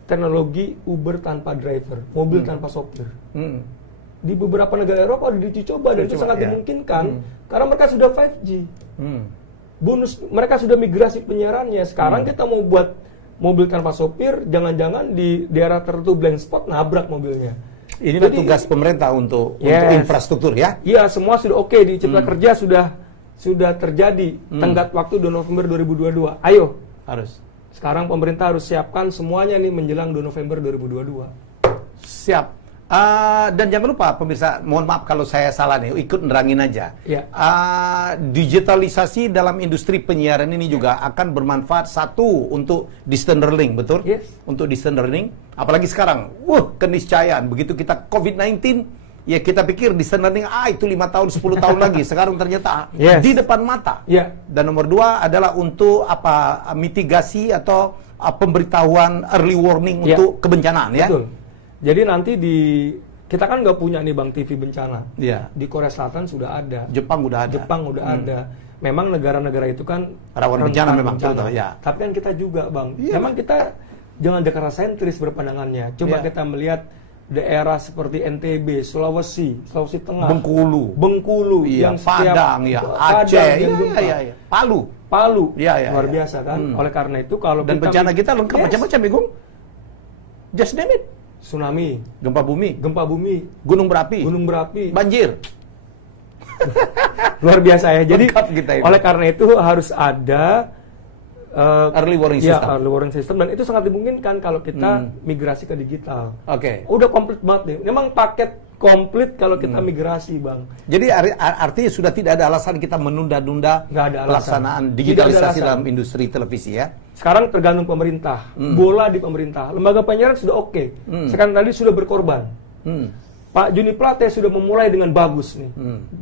teknologi Uber tanpa driver, mobil tanpa sopir. Di beberapa negara Eropa sudah diuji coba dan itu sangat dimungkinkan karena mereka sudah 5G. Bonus, mereka sudah migrasi penyiarannya. Sekarang kita mau buat mobil tanpa sopir, jangan-jangan di daerah tertentu blank spot, nabrak mobilnya. Inilah tugas pemerintah untuk infrastruktur ya? Iya, semua sudah oke. Di Cipta Kerja sudah terjadi. Tenggat waktu 2 November 2022. Ayo. Harus. Sekarang pemerintah harus siapkan semuanya nih menjelang 2 November 2022. Siap. Dan jangan lupa pemirsa, mohon maaf kalau saya salah nih, ikut nerangin aja. Ya. Digitalisasi dalam industri penyiaran ini juga akan bermanfaat satu untuk distance learning, betul? Yes. Untuk distance learning, apalagi sekarang, keniscayaan begitu kita COVID-19, ya kita pikir distance learning itu 5 tahun, 10 tahun lagi. Sekarang ternyata di depan mata. Yeah. Dan nomor 2 adalah untuk mitigasi atau pemberitahuan early warning untuk kebencanaan, ya. Betul. Jadi nanti kita kan nggak punya nih Bang TV bencana. Iya. Di Korea Selatan sudah ada. Jepang udah ada. Memang negara-negara itu kan rawan bencana memang betul, ya. Tapi kan kita juga Bang. Memang kita jangan Jakarta sentris berpandangannya. Coba kita melihat daerah seperti NTB, Sulawesi Tengah, Bengkulu, yang Padang, Aceh, Palu, luar biasa kan. Oleh karena itu kalau dan bencana kita lengkap macam-macam, ya, Gung. Just name it. Tsunami, gempa bumi, gunung berapi, banjir. Luar biasa ya. Jadi kita oleh karena itu harus ada early warning system, dan itu sangat dimungkinkan kalau kita migrasi ke digital. Oke. Udah komplit banget nih. Memang paket komplit kalau kita migrasi, Bang. Jadi artinya sudah tidak ada alasan kita menunda-nunda pelaksanaan digitalisasi dalam industri televisi, ya. Sekarang tergantung pemerintah. Bola di pemerintah. Lembaga penyiaran sudah oke. Sekarang tadi sudah berkorban. Pak Juni Plate sudah memulai dengan bagus nih.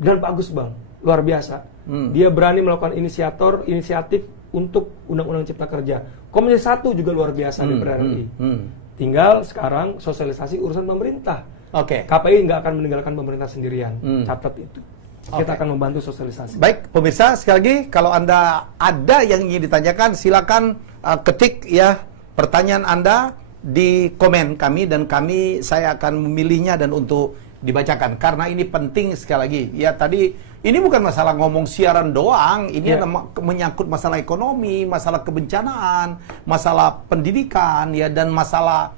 Dan bagus, Bang. Luar biasa. Dia berani melakukan inisiatif untuk Undang-Undang Cipta Kerja. Komisi 1 juga luar biasa di RI. Tinggal sekarang sosialisasi urusan pemerintah. KPI nggak akan meninggalkan pemerintah sendirian. Catat itu. Kita akan membantu sosialisasi. Baik, pemirsa, sekali lagi kalau Anda ada yang ingin ditanyakan, silakan ketik ya pertanyaan Anda di komen kami, dan saya akan memilihnya dan untuk dibacakan karena ini penting sekali lagi. Ya, tadi ini bukan masalah ngomong siaran doang, ini menyangkut masalah ekonomi, masalah kebencanaan, masalah pendidikan, ya, dan masalah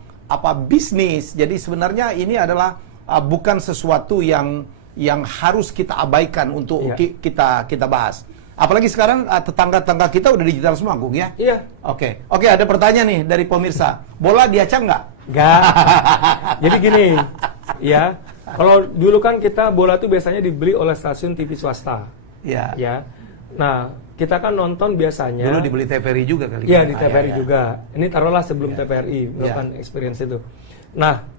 bisnis. Jadi sebenarnya ini adalah bukan sesuatu yang harus kita abaikan untuk kita bahas. Apalagi sekarang tetangga-tetangga kita udah digital semua, Gung, ya? Iya. Oke, ada pertanyaan nih dari pemirsa. Bola diacak nggak? Nggak. Jadi gini, ya. Kalau dulu kan kita bola itu biasanya dibeli oleh stasiun TV swasta. Iya. Ya. Nah, kita kan nonton biasanya. Dulu dibeli TVRI juga kali. Iya, di TVRI juga. Ini taruhlah sebelum TVRI melakukan experience itu. Nah,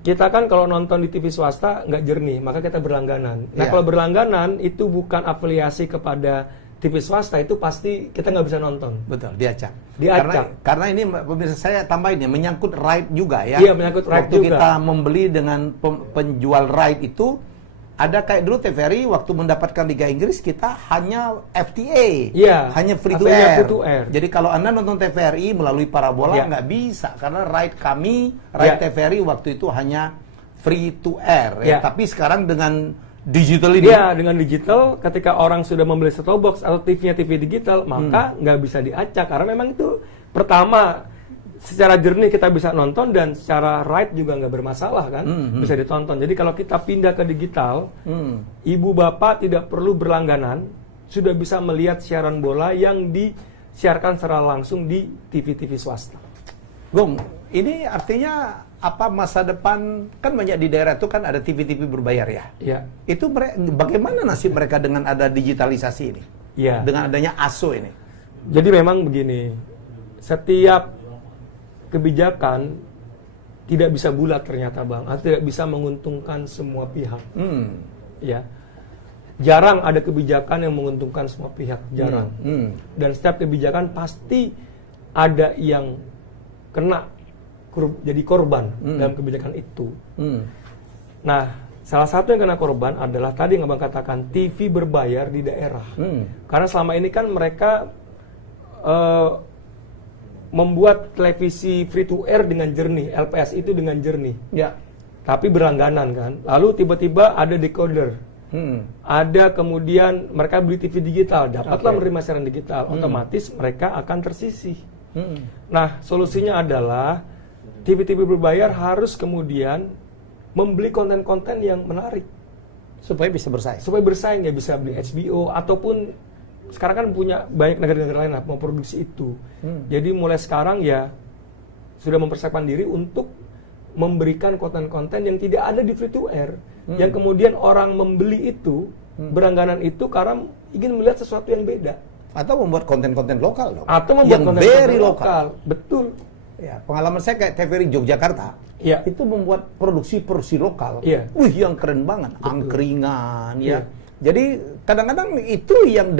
kita kan kalau nonton di TV swasta nggak jernih, maka kita berlangganan. Nah, kalau berlangganan itu bukan afiliasi kepada TV swasta, itu pasti kita nggak bisa nonton. Betul, diacak. Karena ini pemirsa, saya tambahin ya, menyangkut right juga, ya. Iya, menyangkut right waktu juga. Kita membeli dengan penjual right itu, ada kayak dulu TVRI waktu mendapatkan Liga Inggris kita hanya FTA, hanya free to air. Jadi kalau Anda nonton TVRI melalui parabola nggak bisa, karena right TVRI waktu itu hanya free to air. Tapi sekarang dengan digital ini, dengan digital, ketika orang sudah membeli set-top box atau TV-nya TV digital, maka nggak bisa diacak, karena memang itu pertama secara jernih kita bisa nonton, dan secara right juga nggak bermasalah kan, bisa ditonton. Jadi kalau kita pindah ke digital, ibu bapak tidak perlu berlangganan, sudah bisa melihat siaran bola yang disiarkan secara langsung di TV-TV swasta. Gung, ini artinya masa depan kan banyak di daerah itu kan ada TV-TV berbayar, ya? Iya. Itu bagaimana nasib mereka dengan ada digitalisasi ini? Iya. Dengan adanya ASO ini? Jadi memang begini, setiap kebijakan tidak bisa bulat ternyata, Bang, atau tidak bisa menguntungkan semua pihak. Ya, jarang ada kebijakan yang menguntungkan semua pihak, jarang. Dan setiap kebijakan pasti ada yang kena jadi korban dalam kebijakan itu. Nah, salah satu yang kena korban adalah tadi yang Abang katakan, TV berbayar di daerah. Karena selama ini kan mereka membuat televisi free to air dengan jernih, LPS itu dengan jernih. Ya. Tapi berlangganan kan. Lalu tiba-tiba ada decoder. Ada kemudian mereka beli TV digital, dapatlah menerima siaran digital, otomatis mereka akan tersisih. Nah, solusinya adalah TV-TV berbayar harus kemudian membeli konten-konten yang menarik supaya bisa bersaing. Supaya bersaing, ya bisa beli HBO ataupun sekarang kan punya banyak negara-negara lain lah memproduksi itu. Jadi mulai sekarang ya sudah mempersiapkan diri untuk memberikan konten-konten yang tidak ada di free to air, yang kemudian orang membeli itu berlangganan itu karena ingin melihat sesuatu yang beda, atau membuat konten-konten lokal dong, atau membuat yang konten-konten very lokal. Betul. Ya, pengalaman saya kayak TVRI Yogyakarta, Iya. itu membuat produksi lokal, Iya. yang keren banget, angkringan, Iya. ya. Jadi kadang-kadang itu yang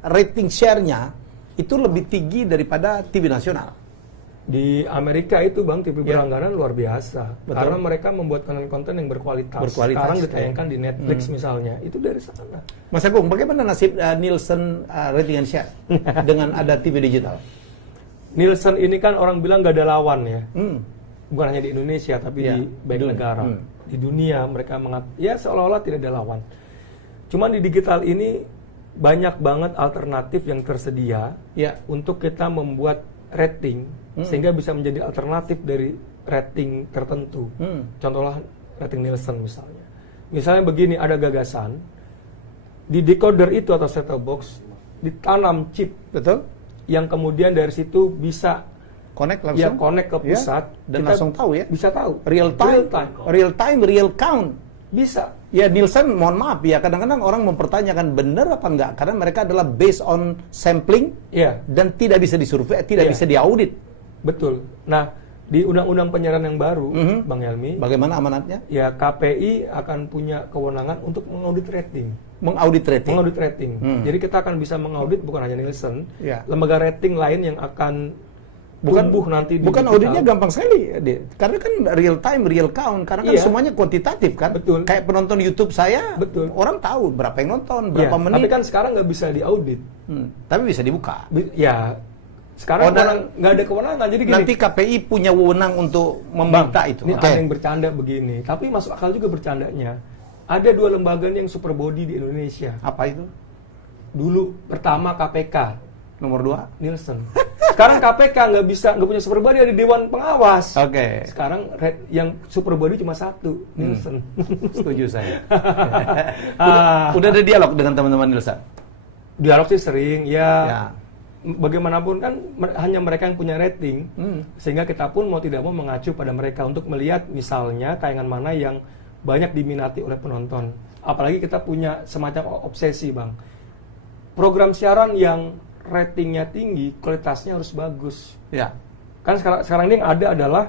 rating share-nya itu lebih tinggi daripada TV nasional. Di Amerika itu Bang, TV Ya. berlangganan luar biasa. Betul. Karena mereka membuat konten-konten yang berkualitas. Sekarang ditayangkan di Netflix misalnya, itu dari sana. Mas Agung, bagaimana nasib Nielsen rating and share dengan ada TV digital? Nielsen ini kan orang bilang gak ada lawan ya. Hmm. Bukan hanya di Indonesia, tapi Ya, di banyak negara. Di dunia mereka ya seolah-olah tidak ada lawan. Cuman di digital ini banyak banget alternatif yang tersedia Ya. untuk kita membuat rating sehingga bisa menjadi alternatif dari rating tertentu. Contohnya rating Nielsen misalnya. Misalnya begini, ada gagasan di decoder itu atau set-top box ditanam chip, Betul? yang kemudian dari situ bisa Connect ya langsung? connect ke pusat, Dan kita langsung tahu ya? bisa tahu Real time, real count. bisa. Ya Nielsen, mohon maaf ya, kadang-kadang orang mempertanyakan benar apa enggak, karena mereka adalah based on sampling Ya, dan tidak bisa disurvei, tidak Iya. bisa diaudit. betul. Nah, di undang-undang penyiaran yang baru, Bang Helmi, Bagaimana amanatnya? ya KPI akan punya kewenangan untuk mengaudit rating. Mengaudit rating. Mengaudit rating. Jadi kita akan bisa mengaudit bukan hanya Nielsen, Ya. lembaga rating lain yang akan tumbuh nanti di bukan digital. auditnya gampang sekali, karena kan real time, real count, karena kan Iya. semuanya kuantitatif kan. Betul. Kayak penonton YouTube saya, Betul. orang tahu berapa yang nonton, Ya, berapa tapi menit. kan sekarang nggak bisa diaudit. Tapi bisa dibuka. Ya, sekarang dan- nggak ada kewenangan. Jadi gini, Nanti KPI punya wewenang untuk meminta itu. ini Oke. ada yang bercanda begini, tapi masuk akal juga bercandanya. Ada dua lembaga yang super body di Indonesia. Apa itu? Dulu pertama KPK, Nomor 2. Nielsen. Sekarang KPK nggak punya super body, ada Dewan Pengawas. Oke. Sekarang yang super body cuma satu, Nielsen. Setuju saya. Ah, Udah ada dialog dengan teman-teman Nielsen? dialog sih sering, Ya. Bagaimanapun kan hanya mereka yang punya rating, sehingga kita pun mau tidak mau mengacu pada mereka untuk melihat misalnya tayangan mana yang banyak diminati oleh penonton. Apalagi kita punya semacam obsesi, Bang. Program siaran yang ratingnya tinggi, kualitasnya harus bagus. Ya. Kan sekarang ini yang ada adalah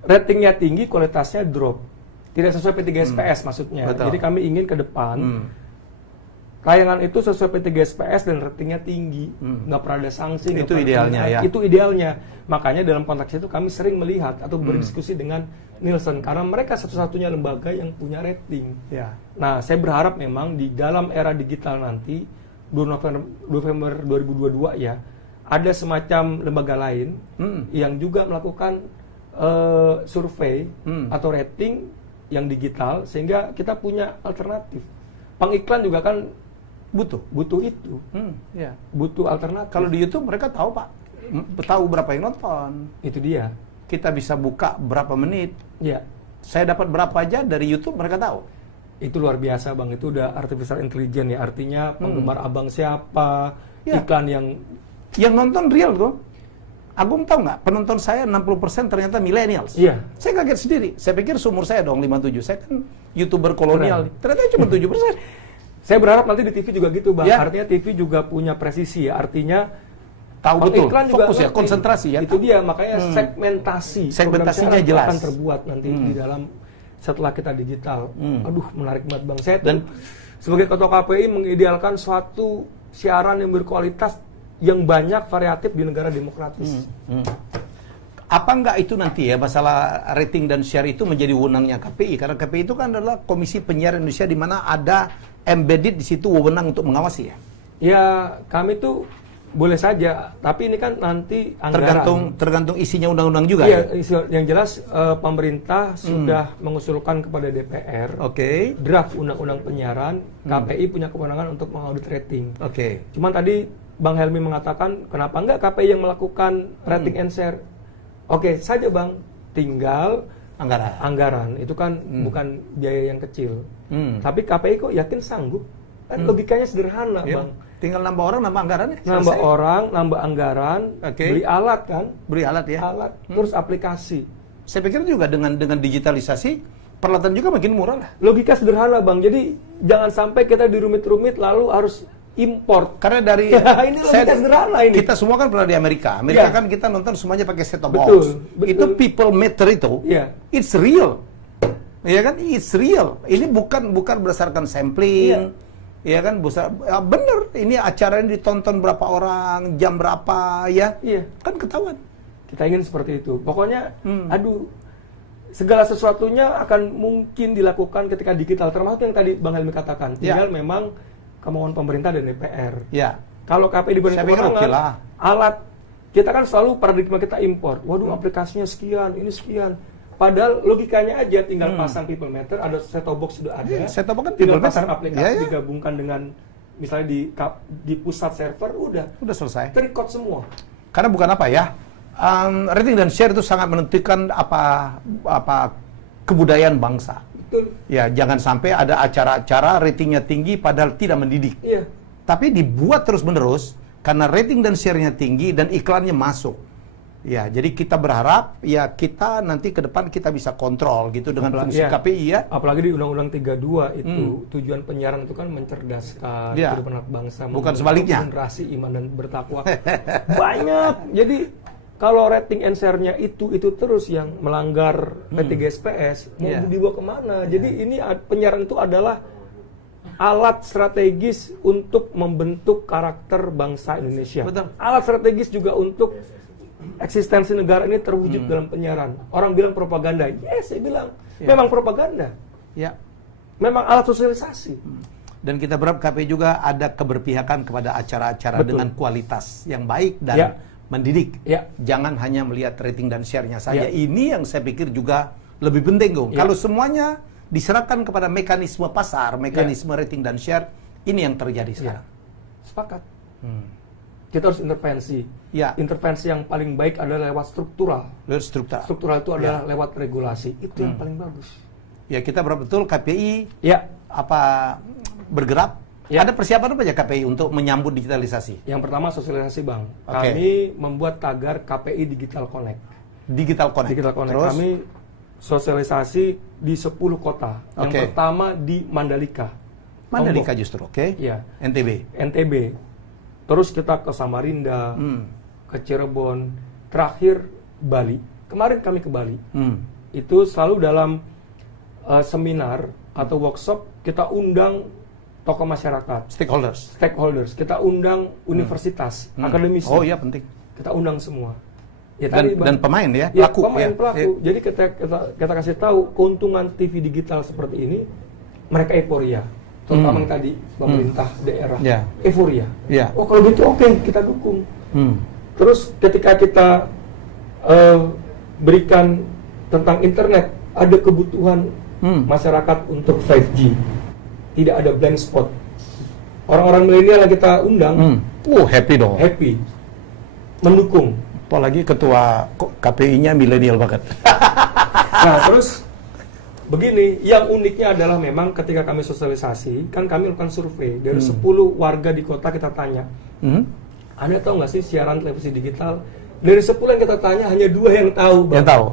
ratingnya tinggi, kualitasnya drop. Tidak sesuai P3SPS maksudnya. Betul. Jadi kami ingin ke depan tayangan itu sesuai P3SPS dan ratingnya tinggi, nggak pernah ada sanksi. nggak Itu pernah idealnya, ada- ya. Itu idealnya. Makanya dalam konteks itu kami sering melihat atau berdiskusi dengan Nielsen karena mereka satu-satunya lembaga yang punya rating. Ya. Nah, saya berharap memang di dalam era digital nanti 2 November 2022 ya, ada semacam lembaga lain yang juga melakukan survei atau rating yang digital sehingga kita punya alternatif. Pengiklan juga kan butuh itu, Ya. butuh alternatif. Kalau di YouTube mereka tahu Pak, tahu berapa yang nonton. Itu dia. Kita bisa buka berapa menit. Ya, Saya dapat berapa aja dari YouTube mereka tahu. itu luar biasa Bang. Itu udah artificial intelligence ya. Artinya penggemar abang siapa, Ya. iklan Yang nonton real tuh. Agung tahu nggak, penonton saya 60% ternyata millennials. Iya. Saya kaget sendiri. Saya pikir seumur saya dong 57. Saya kan YouTuber kolonial. Ternyata cuma 7%. Saya berharap nanti di TV juga gitu Bang. Ya. Artinya TV juga punya presisi ya. Artinya Tahu betul. pengiklan juga Fokus ya, ngerti. konsentrasi ya. Itu dia, makanya segmentasi. Segmentasinya program siaran jelas. akan terbuat nanti di dalam setelah kita digital. Aduh, menarik banget Bang. Saya Dan- sebagai ketua KPI mengidealkan suatu siaran yang berkualitas yang banyak variatif di negara demokratis. Apa enggak itu nanti ya masalah rating dan share itu menjadi wewenangnya KPI, karena KPI itu kan adalah Komisi Penyiaran Indonesia di mana ada embedded di situ wewenang untuk mengawasi ya. Ya, kami tuh boleh saja, tapi ini kan nanti anggaran. Tergantung isinya undang-undang juga Iya, ya. yang jelas pemerintah sudah mengusulkan kepada DPR Oke. draft undang-undang penyiaran. KPI punya kewenangan untuk mengaudit rating. Oke. Cuman tadi Bang Helmi mengatakan kenapa enggak KPI yang melakukan rating and share? Oke saja Bang, tinggal Anggaran. anggaran itu kan bukan biaya yang kecil. Hmm. Tapi KPI kok yakin sanggup? Kan logikanya sederhana Ya. Bang. Tinggal nambah orang, nambah anggarannya. Nambah Selesai. orang, nambah anggaran, Oke. beli alat kan? Beri alat ya. Alat, terus aplikasi. Saya pikir juga dengan digitalisasi peralatan juga makin murah lah. Logika sederhana Bang, jadi jangan sampai kita dirumit-rumit lalu harus import. Karena dari ini logika sederhana ini. Kita semua kan pernah di Amerika. Kan kita nonton semuanya pakai set-top box. Betul. Itu people meter itu, it's real. Ya kan, it's real. Ini bukan berdasarkan sampling. Ya kan, bener. Ini acara ini ditonton berapa orang, jam berapa, ya. Kan ketahuan. Kita ingin seperti itu. Pokoknya, segala sesuatunya akan mungkin dilakukan ketika digital. Termasuk yang tadi Bang Helmi katakan. Tinggal memang kemauan pemerintah dan DPR. Kalau KPI diberi kewenangan, alat kita kan selalu paradigma kita impor. Waduh, aplikasinya sekian, ini sekian. Padahal logikanya aja tinggal pasang people meter, ada set-top box sudah ada. Set-top box kan tinggal pasang aplikasi digabungkan dengan misalnya di pusat server udah selesai. Terrecord semua. Karena bukan apa ya? Rating dan share itu sangat menentukan apa kebudayaan bangsa. Betul. Ya, jangan sampai ada acara-acara ratingnya tinggi padahal tidak mendidik. Tapi dibuat terus-menerus karena rating dan share-nya tinggi dan iklannya masuk. Ya, jadi kita berharap ya kita nanti ke depan kita bisa kontrol gitu dengan fungsi KPI ya. Apalagi di Undang-Undang 32 itu tujuan penyiaran itu kan mencerdaskan kehidupan bangsa, bukan sebaliknya. Generasi iman dan bertakwa. Banyak. Jadi kalau rating and share-nya itu terus yang melanggar P3SPS mau dibawa kemana? Jadi ini penyiaran itu adalah alat strategis untuk membentuk karakter bangsa Indonesia. Betul. Alat strategis juga untuk eksistensi negara ini terwujud dalam penyiaran. Orang bilang propaganda. Yes, saya bilang memang propaganda. Memang alat sosialisasi. Dan kita berharap KPI juga ada keberpihakan kepada acara-acara dengan kualitas yang baik dan mendidik. Jangan hanya melihat rating dan share-nya saja. Ini yang saya pikir juga lebih penting, Gung. Kalau semuanya diserahkan kepada mekanisme pasar, mekanisme rating dan share, ini yang terjadi sekarang. Sepakat. Kita harus intervensi. Intervensi yang paling baik adalah lewat struktural. Struktural itu adalah lewat regulasi. Itu yang paling bagus. Ya, kita berharap betul KPI bergerak. Ada persiapan apa ya KPI untuk menyambut digitalisasi? Yang pertama sosialisasi, Bang. Kami membuat tagar KPI Digital Connect. Digital Connect. Terus? Kami sosialisasi di 10 kota. Yang pertama di Mandalika. Justru, NTB. Terus kita ke Samarinda, ke Cirebon, terakhir Bali. Kemarin kami ke Bali. Itu selalu dalam seminar atau workshop kita undang tokoh masyarakat, stakeholders. Kita undang universitas, akademisi. Oh iya, penting. Kita undang semua. Ya, dan pemain ya, pelaku. Pelaku. Jadi kita kasih tahu keuntungan TV digital seperti ini, mereka euforia. Terutama yang tadi pemerintah daerah euforia. Oh kalau gitu oke, kita dukung. Terus ketika kita berikan tentang internet, ada kebutuhan masyarakat untuk 5G, tidak ada blank spot. Orang-orang milenial yang kita undang, happy dong. Happy, mendukung. Apalagi ketua KPI-nya milenial banget. Nah terus begini, yang uniknya adalah memang ketika kami sosialisasi, kan kami lakukan survei dari 10 warga di kota kita tanya, Anda tahu nggak sih siaran televisi digital? Dari 10 yang kita tanya hanya 2 yang tahu, Bang. Yang tahu.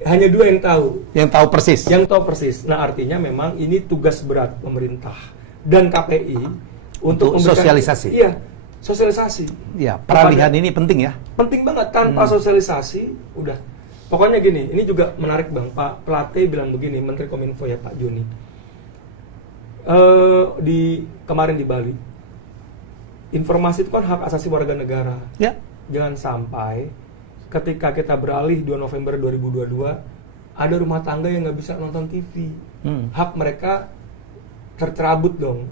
Hanya 2 yang tahu. Yang tahu persis. Yang tahu persis. Nah artinya memang ini tugas berat pemerintah dan KPI untuk sosialisasi. Iya, sosialisasi. Iya, peralihan ini penting ya. Penting banget. Tanpa sosialisasi, udah. Pokoknya gini, ini juga menarik Bang, Pak Plate bilang begini, Menteri Kominfo ya Pak Joni. Kemarin di Bali, informasi itu kan hak asasi warga negara. Jangan sampai ketika kita beralih 2 November 2022, ada rumah tangga yang nggak bisa nonton TV. Hak mereka tercerabut dong.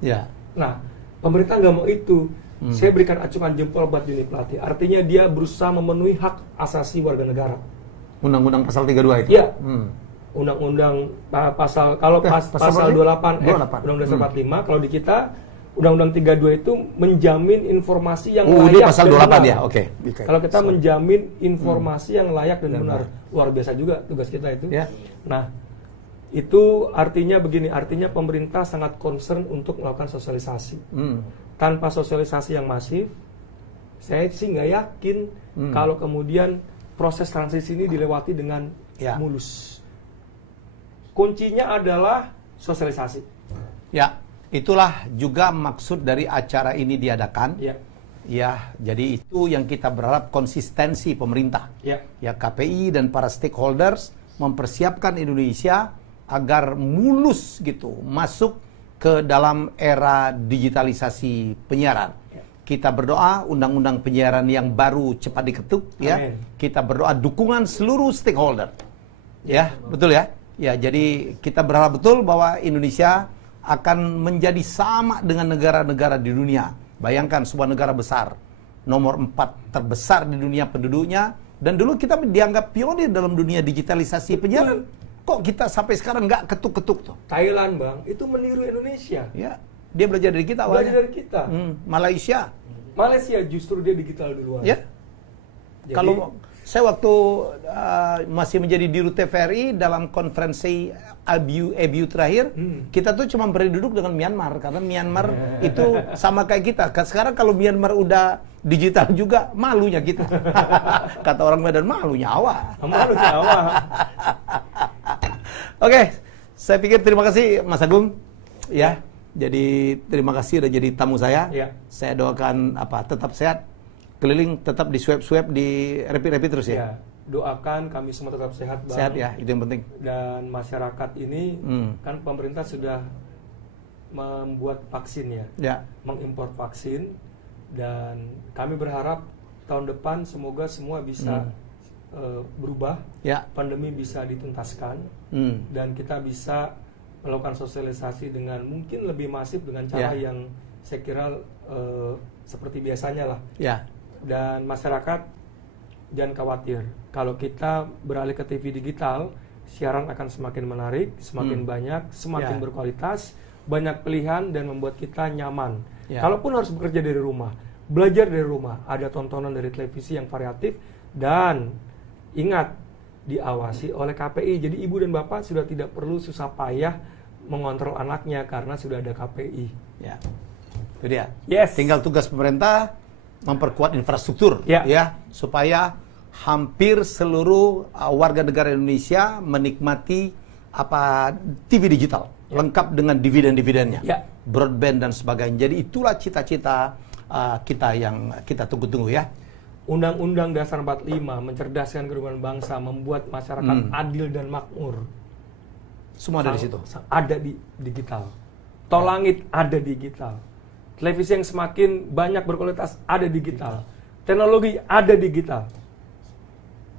Nah, pemerintah nggak mau itu. Saya berikan acungan jempol buat Joni Plate. Artinya dia berusaha memenuhi hak asasi warga negara. Undang-undang pasal 32 itu? Iya. Undang-undang pasal 28 Undang-Undang 45, kalau di kita Undang-Undang 32 itu menjamin informasi yang layak. Ini pasal 28 benar. Ya, oke. Kalau kita menjamin informasi yang layak dan benar. Luar biasa juga tugas kita itu. Nah, itu artinya begini, artinya pemerintah sangat concern untuk melakukan sosialisasi. Tanpa sosialisasi yang masif, saya sih nggak yakin kalau kemudian proses transisi ini dilewati dengan Ya. mulus. Kuncinya adalah sosialisasi. Ya, itulah juga maksud dari acara ini diadakan. Ya. Ya, jadi itu yang kita berharap, konsistensi pemerintah. Ya. Ya, KPI dan para stakeholders mempersiapkan Indonesia agar mulus gitu masuk ke dalam era digitalisasi penyiaran. Ya. Kita berdoa undang-undang penyiaran yang baru cepat diketuk. Ya. Amin. Kita berdoa dukungan seluruh stakeholder. Ya, betul ya. Ya, jadi kita berharap betul bahwa Indonesia akan menjadi sama dengan negara-negara di dunia. Bayangkan sebuah negara besar, nomor 4 terbesar di dunia penduduknya, dan dulu kita dianggap pionir dalam dunia digitalisasi penyiaran. Kok kita sampai sekarang nggak ketuk-ketuk tuh? Thailand, Bang, itu meniru Indonesia. Ya, dia belajar dari kita. Belajar awalnya. dari kita. Malaysia justru dia digital duluan. ya. Jadi, Kalau saya waktu masih menjadi dirut TVRI dalam konferensi ABU terakhir, kita tuh cuma beri duduk dengan Myanmar, karena Myanmar itu sama kayak kita. Sekarang kalau Myanmar udah digital juga, malunya gitu. Kata orang Medan, malu nyawa. Malu nyawa. Oke, saya pikir terima kasih Mas Agung. Ya, jadi terima kasih udah jadi tamu saya. Ya. Saya doakan tetap sehat, keliling tetap di swab di rapid terus ya. Ya, doakan kami semua tetap sehat, Bang. Sehat ya, itu yang penting. Dan masyarakat ini kan pemerintah sudah membuat vaksin ya. Ya. Mengimpor vaksin, dan kami berharap tahun depan semoga semua bisa berubah. Ya. Pandemi bisa dituntaskan dan kita bisa melakukan sosialisasi dengan mungkin lebih masif dengan cara yang saya kira seperti biasanya lah. Ya. Dan masyarakat jangan khawatir, kalau kita beralih ke TV digital, siaran akan semakin menarik, semakin banyak, semakin berkualitas, banyak pilihan, dan membuat kita nyaman. Kalaupun harus bekerja dari rumah, belajar dari rumah, ada tontonan dari televisi yang variatif, dan ingat, diawasi oleh KPI. Jadi ibu dan bapak sudah tidak perlu susah payah mengontrol anaknya karena sudah ada KPI. Ya. Itu dia. Yes. Tinggal tugas pemerintah memperkuat infrastruktur supaya hampir seluruh warga negara Indonesia menikmati TV digital lengkap dengan dividen-dividennya, broadband dan sebagainya. Jadi itulah cita-cita kita yang kita tunggu-tunggu ya. Undang-Undang Dasar 45 mencerdaskan kehidupan bangsa, membuat masyarakat adil dan makmur. Semua ada di situ. Ada di digital. Tol langit ada digital. Televisi yang semakin banyak berkualitas ada digital. Teknologi ada digital.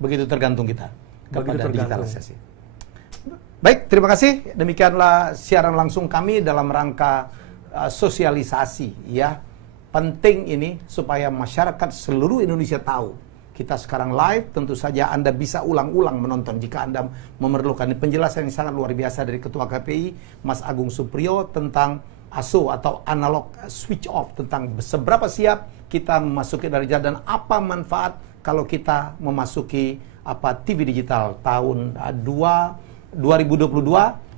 Begitu tergantung kita kepada digitalisasi. Baik, terima kasih. Demikianlah siaran langsung kami dalam rangka sosialisasi ya. Penting ini supaya masyarakat seluruh Indonesia tahu. Kita sekarang live, tentu saja Anda bisa ulang-ulang menonton jika Anda memerlukan. Penjelasan yang sangat luar biasa dari Ketua KPI, Mas Agung Supriyo, tentang ASO atau analog switch off, tentang seberapa siap kita memasuki derajat dan apa manfaat kalau kita memasuki TV digital tahun 2022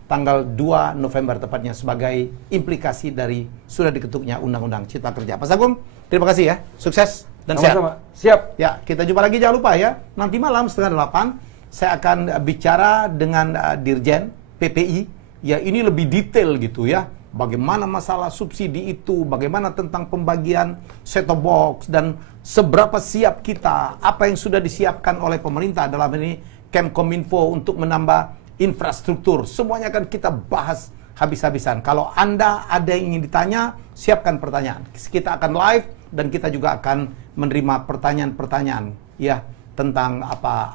tanggal 2 November tepatnya, sebagai implikasi dari sudah diketuknya Undang-Undang Cipta Kerja. Mas Agung, terima kasih ya, sukses dan sehat. Siap. Ya, kita jumpa lagi, jangan lupa ya, nanti malam 7:30 saya akan bicara dengan Dirjen PPI. Ya, ini lebih detail gitu ya. Bagaimana masalah subsidi itu, bagaimana tentang pembagian set-top box, dan seberapa siap kita, apa yang sudah disiapkan oleh pemerintah dalam ini Kemkominfo untuk menambah infrastruktur. Semuanya akan kita bahas habis-habisan. Kalau Anda ada yang ingin ditanya, siapkan pertanyaan. Kita akan live dan kita juga akan menerima pertanyaan-pertanyaan ya tentang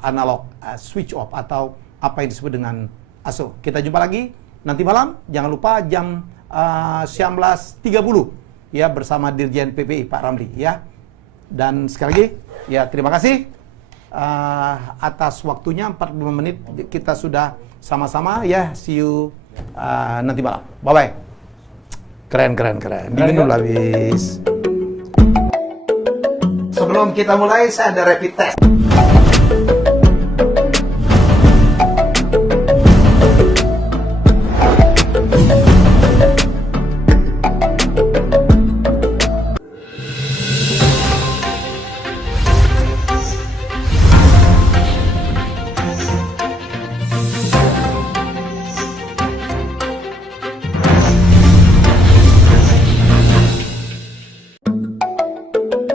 analog switch off atau apa yang disebut dengan ASO. Kita jumpa lagi nanti malam, jangan lupa jam 19.30 ya bersama Dirjen PPI Pak Ramli ya. Dan sekali lagi ya terima kasih atas waktunya, 45 menit kita sudah sama-sama ya. See you nanti malam. Bye bye. Keren. Diminum habis. Sebelum kita mulai saya ada rapid test.